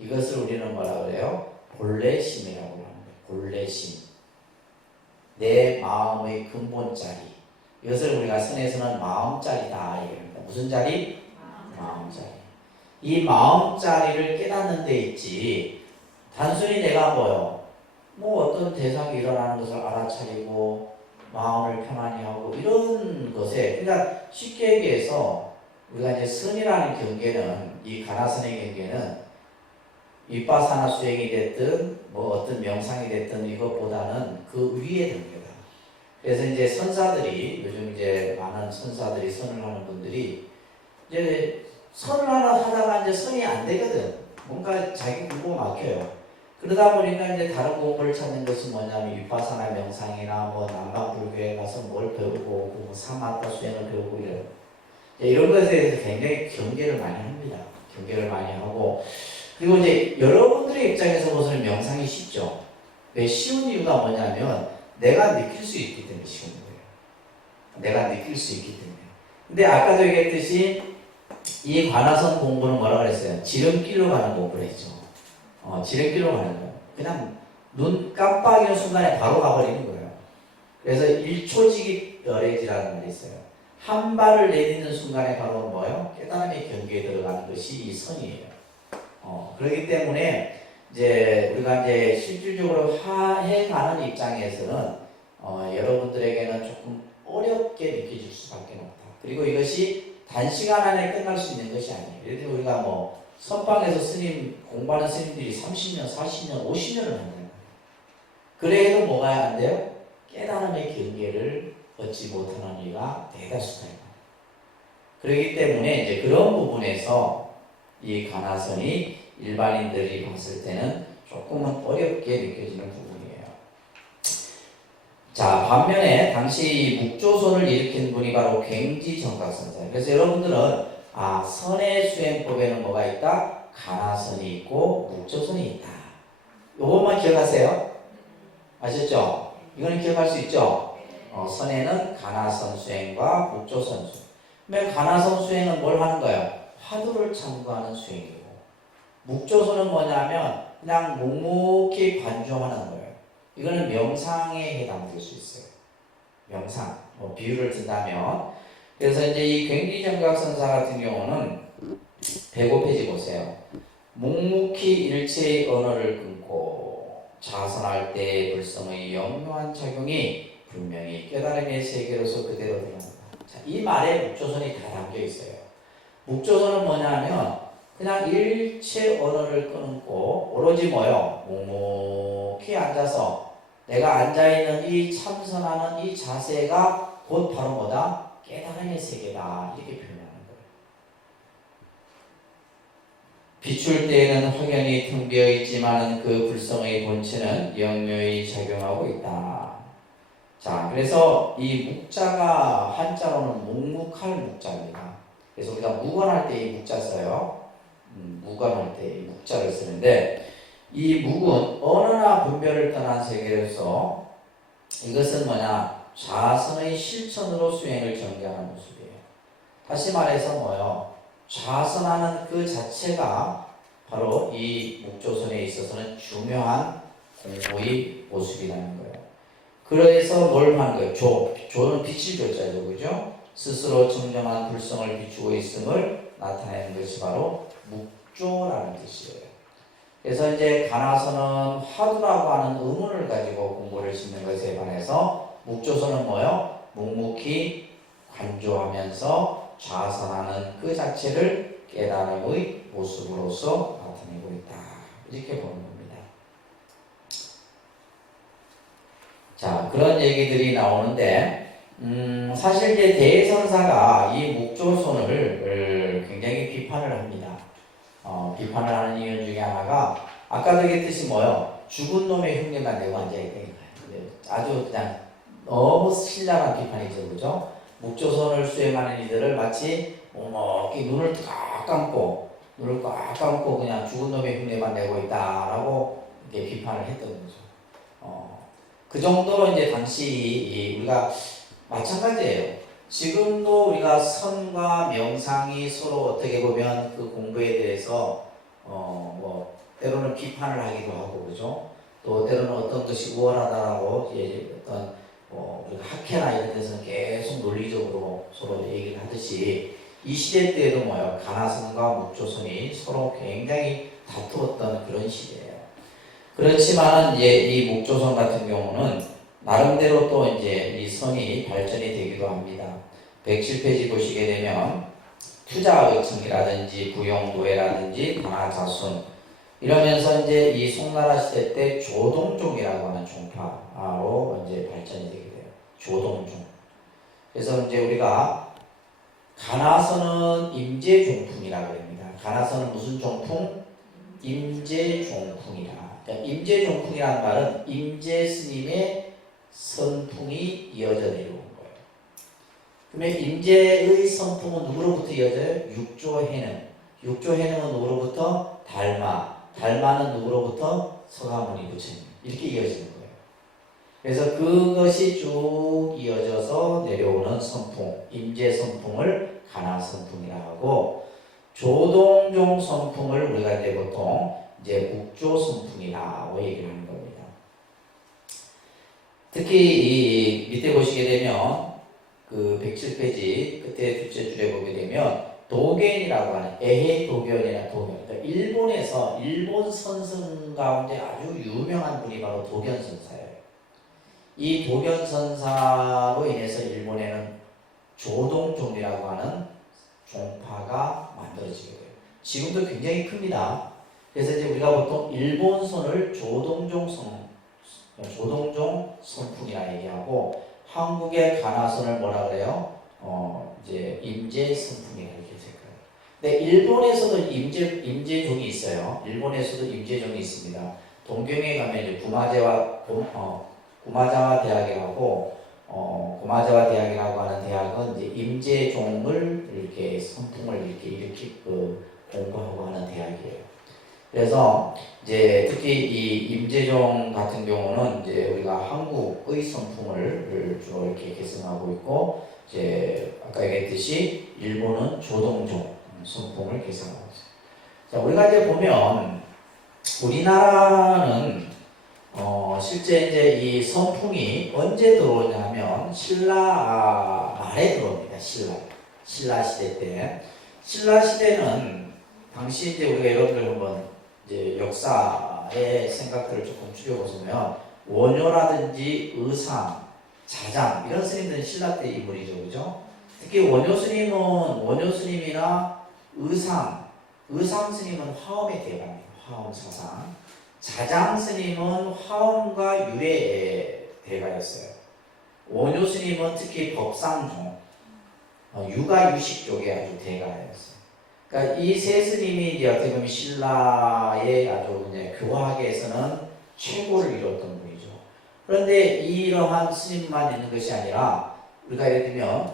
이것을 우리는 뭐라 그래요? 본래심이라고 하는 거예요. 본래심. 내 마음의 근본자리. 이것을 우리가 선에서는 마음자리다 이럽니다. 무슨 자리? 마음자리. 이 마음자리를 깨닫는 데 있지. 단순히 내가 뭐요? 뭐 어떤 대상이 일어나는 것을 알아차리고 마음을 편안히 하고 이런 것에, 그러니까 쉽게 얘기해서 우리가 이제 선이라는 경계는, 이 가나선의 경계는 윗바사나 수행이 됐든 뭐 어떤 명상이 됐든 이것보다는 그 위에 등계다. 그래서 이제 선사들이, 요즘 이제 많은 선사들이, 선을 하는 분들이 이제 선을 하나 하다가 이제 선이 안 되거든. 뭔가 자기 공부가 막혀요. 그러다 보니까 이제 다른 공부를 찾는 것이 뭐냐면 윗바사나 명상이나 뭐 남방불교에 가서 뭘 배우고 오고 뭐 사마타 수행을 배우고 이런 것에 대해서 굉장히 경계를 많이 합니다. 경계를 많이 하고, 그리고 이제 여러분들의 입장에서 보서는 명상이 쉽죠. 왜 쉬운 이유가 뭐냐면 내가 느낄 수 있기 때문에 쉬운 거예요. 내가 느낄 수 있기 때문에. 근데 아까도 얘기했듯이 이 관화선 공부는 뭐라고 그랬어요? 지름길로 가는 공부를 했죠. 지름길로 가는 거예요. 그냥 눈 깜빡이는 순간에 바로 가버리는 거예요. 그래서 1초지기 열애지라는 말이 있어요. 한 발을 내딛는 순간에 바로 뭐예요? 깨달음의 경계에 들어가는 것이 이 선이에요. 그렇기 때문에 이제 우리가 이제 실질적으로 해가는 입장에서는 여러분들에게는 조금 어렵게 느껴질 수밖에 없다. 그리고 이것이 단시간 안에 끝날 수 있는 것이 아니에요. 예를 들어 우리가 뭐 선방에서 스님 공부하는 스님들이 30년, 40년, 50년을 한다는 거예요. 그래도 뭐가 안 돼요? 깨달음의 경계를 얻지 못하는 이가 대다수다. 그렇기 때문에 이제 그런 부분에서 이 가나선이 일반인들이 봤을 때는 조금은 어렵게 느껴지는 부분이에요. 자, 반면에 당시 묵조선을 일으킨 분이 바로 괭지정각선사예요. 그래서 여러분들은 선의 수행법에는 뭐가 있다? 가나선이 있고 묵조선이 있다. 요것만 기억하세요. 아셨죠? 이거는 기억할 수 있죠? 선에는 가나선 수행과 묵조선 수행. 그러면 가나선 수행은 뭘 하는 거예요? 화두를 참고하는 수행이고, 묵조선은 뭐냐면 그냥 묵묵히 관조하는 거예요. 이거는 명상에 해당될 수 있어요. 명상, 비유를 든다면. 그래서 이제 이 괭기정각선사 같은 경우는 105페이지 보세요. 묵묵히 일체의 언어를 끊고 자선할 때의 불성의 영묘한 작용이 분명히 깨달음의 세계로서 그대로 드러난다. 자, 이 말에 묵조선이 다 담겨 있어요. 묵조선은 뭐냐면 그냥 일체 언어를 끊고 오로지 뭐요? 묵묵히 앉아서 내가 앉아있는 이 참선하는 이 자세가 곧 바로 뭐다? 깨달음의 세계다. 이렇게 표현하는 거예요. 비출 때에는 확연히 텅 비어 있지만 그 불성의 본체는 영묘히 작용하고 있다. 자, 그래서 이 묵자가 한자로는 묵묵할 묵자입니다. 그래서 우리가 묵언할 때 이 묵자 써요. 묵언할 때 이 묵자를 쓰는데 이 묵은 언어나 분별을 떠난 세계로서 이것은 뭐냐? 자선의 실천으로 수행을 전개하는 모습이에요. 다시 말해서 뭐요? 자선하는 그 자체가 바로 이 묵조선에 있어서는 중요한 공부의 모습이라는 거예요. 그래서 뭘 하는 거예요? 조는 빛을 조자죠, 그죠? 스스로 청정한 불성을 비추고 있음을 나타내는 것이 바로 묵조라는 뜻이에요. 그래서 이제 가나서는 화두라고 하는 의문을 가지고 공부를 짓는 것에 반해서 묵조선은 뭐요? 묵묵히 관조하면서 좌선하는 그 자체를 깨달음의 모습으로서 나타내고 있다. 이렇게 보는 겁니다. 자, 그런 얘기들이 나오는데 사실 이제 대선사가 이 묵조선을 굉장히 비판을 합니다. 비판을 하는 이유 중에 하나가 아까도 얘기했듯이 뭐요? 죽은 놈의 흉내만 내고 앉아있다는 거예요. 아주 그냥 너무 신랄한 비판이죠, 그죠? 묵조선을 수행하는 이들을 마치 묵묵히 눈을 꽉 감고 그냥 죽은 놈의 흉내만 내고 있다라고 이렇게 비판을 했던 거죠. 그 정도 이제 당시 우리가 마찬가지예요. 지금도 우리가 선과 명상이 서로 어떻게 보면 그 공부에 대해서 뭐 때로는 비판을 하기도 하고 그죠? 또 때로는 어떤 것이 우월하다라고 어떤 우리가 학회나 이런 데서는 계속 논리적으로 서로 얘기를 하듯이 이 시대 때에도 뭐예요? 가나선과 묵조선이 서로 굉장히 다투었던 그런 시대예요. 그렇지만 이제 이 묵조선 같은 경우는 나름대로 또 이제 이 선이 발전이 되기도 합니다. 107페이지 보시게 되면 투자의청이라든지 부용노예라든지 관아자순 이러면서 이제 이 송나라 시대 때 조동종이라고 하는 종파로 이제 발전이 되게 돼요. 조동종. 그래서 이제 우리가 가나선은 임재종풍이라고 합니다. 가나선은 무슨 종풍? 임재종풍이라. 그러니까 임재종풍이라는 말은 임재 스님의 선풍이 이어져 내려온 거예요. 그러면 임재의 선풍은 누구로부터 이어져요? 육조해능. 육조해능은 누구로부터? 달마. 달마는 누구로부터? 서가모니 부처님. 이렇게 이어지는 거예요. 그래서 그것이 쭉 이어져서 내려오는 선풍, 임재 선풍을 가나 선풍이라고 하고 조동종 선풍을 우리가 이제 보통 이제 묵조 선풍이라고 얘기를 하는 겁니다. 특히 이 밑에 보시게 되면 그 107페이지 끝에 둘째 줄에 보게 되면 도견이라고 하는 에헤이 도견이나 도견. 그러니까 일본에서 일본 선생 가운데 아주 유명한 분이 바로 도견 선사예요. 이 도견 선사로 인해서 일본에는 조동종이라고 하는 종파가 만들어지게 돼요. 지금도 굉장히 큽니다. 그래서 이제 우리가 보통 일본선을 조동종 선풍이라 얘기하고 한국의 가나선을 뭐라 그래요? 이제 임재 선풍이라 이렇게 생각해요. 근데 일본에서도 임재종이 있어요. 일본에서도 임재종이 있습니다. 동경에 가면 이제 구마자와 대학이라고 구마자와 대학이라고 하는 대학은 이제 임재종을 이렇게 선풍을 이렇게 공부하고 하는 대학이에요. 그래서 이제 특히 이 임재종 같은 경우는 이제 우리가 한국의 선풍을 주로 이렇게 계승하고 있고 이제 아까 얘기했듯이 일본은 조동종 선풍을 계승하고 있어요. 자, 우리가 이제 보면 우리나라는 실제 이제 이 선풍이 언제 들어오냐면 신라 말에 들어옵니다. 신라 시대 때. 신라 시대는 당시 이제 우리가 여러분들 한번 이제 역사의 생각들을 조금 추려보시면 원효라든지 의상, 자장 이런 스님들은 신라 때 인물이죠, 그죠? 특히 원효 스님이나 의상 스님은 화엄의 대가입니다. 화엄 사상. 자장 스님은 화엄과 유래의 대가였어요. 원효 스님은 특히 법상종, 육아유식 쪽에 아주 대가였어요. 그러니까 이 세 스님이 이제 어떻게 보면 신라의 아주 이제 교화계에서는 최고를 이뤘던 분이죠. 그런데 이러한 스님만 있는 것이 아니라 우리가 예를 들면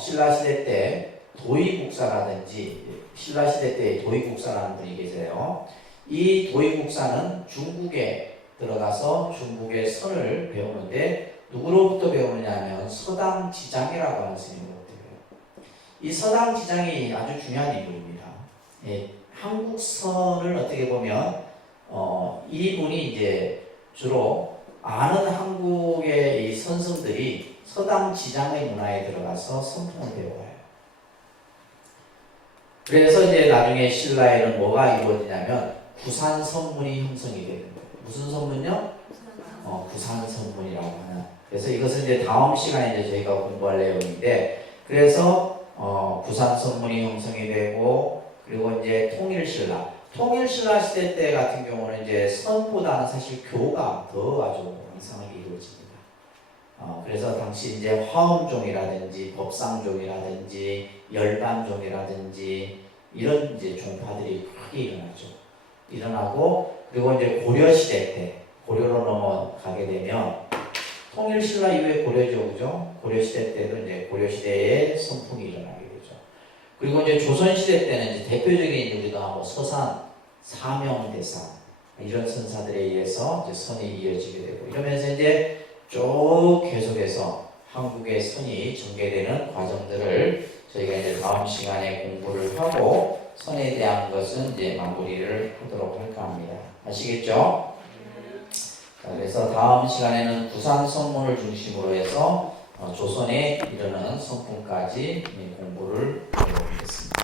신라시대 때 도의국사라든지 신라시대 때 도의국사라는 분이 계세요. 이 도의국사는 중국에 들어가서 중국의 선을 배우는데 누구로부터 배우느냐 하면 서당지장이라고 하는 스님으로부터 배워요. 이 서당지장이 아주 중요한 인물입니다. 예, 한국 선을 어떻게 보면 이분이 이제 주로 아는 한국의 이 선성들이 서당지장의 문화에 들어가서 선풍을 배워요. 그래서 이제 나중에 신라에는 뭐가 이루어지냐면 구산선문이 형성이 됩니다. 무슨 선문요? 구산선문이라고 하는. 그래서 이것은 이제 다음 시간에 이제 저희가 공부할 내용인데, 그래서 구산선문이 형성이 되고, 그리고 이제 통일신라 시대 때 같은 경우는 이제 선보다는 사실 교가 더 아주 왕성하게 이루어집니다. 그래서 당시 이제 화엄종이라든지 법상종이라든지 열반종이라든지 이런 이제 종파들이 크게 일어나고, 그리고 이제 고려시대 때 고려로 넘어가게 되면 통일신라 이후에 고려죠, 그죠? 고려시대 때도 이제 고려시대에 선풍이 일어나게 되죠. 그리고 이제 조선시대 때는 이제 대표적인 우리가 서산, 사명대사 이런 선사들에 의해서 이제 선이 이어지게 되고, 이러면서 이제 쭉 계속해서 한국의 선이 전개되는 과정들을 저희가 이제 다음 시간에 공부를 하고 선에 대한 것은 이제 마무리를 하도록 할까 합니다. 아시겠죠? 자, 그래서 다음 시간에는 구산선문을 중심으로 해서 조선에 이르는 선풍까지 공부를 하도록 하겠습니다.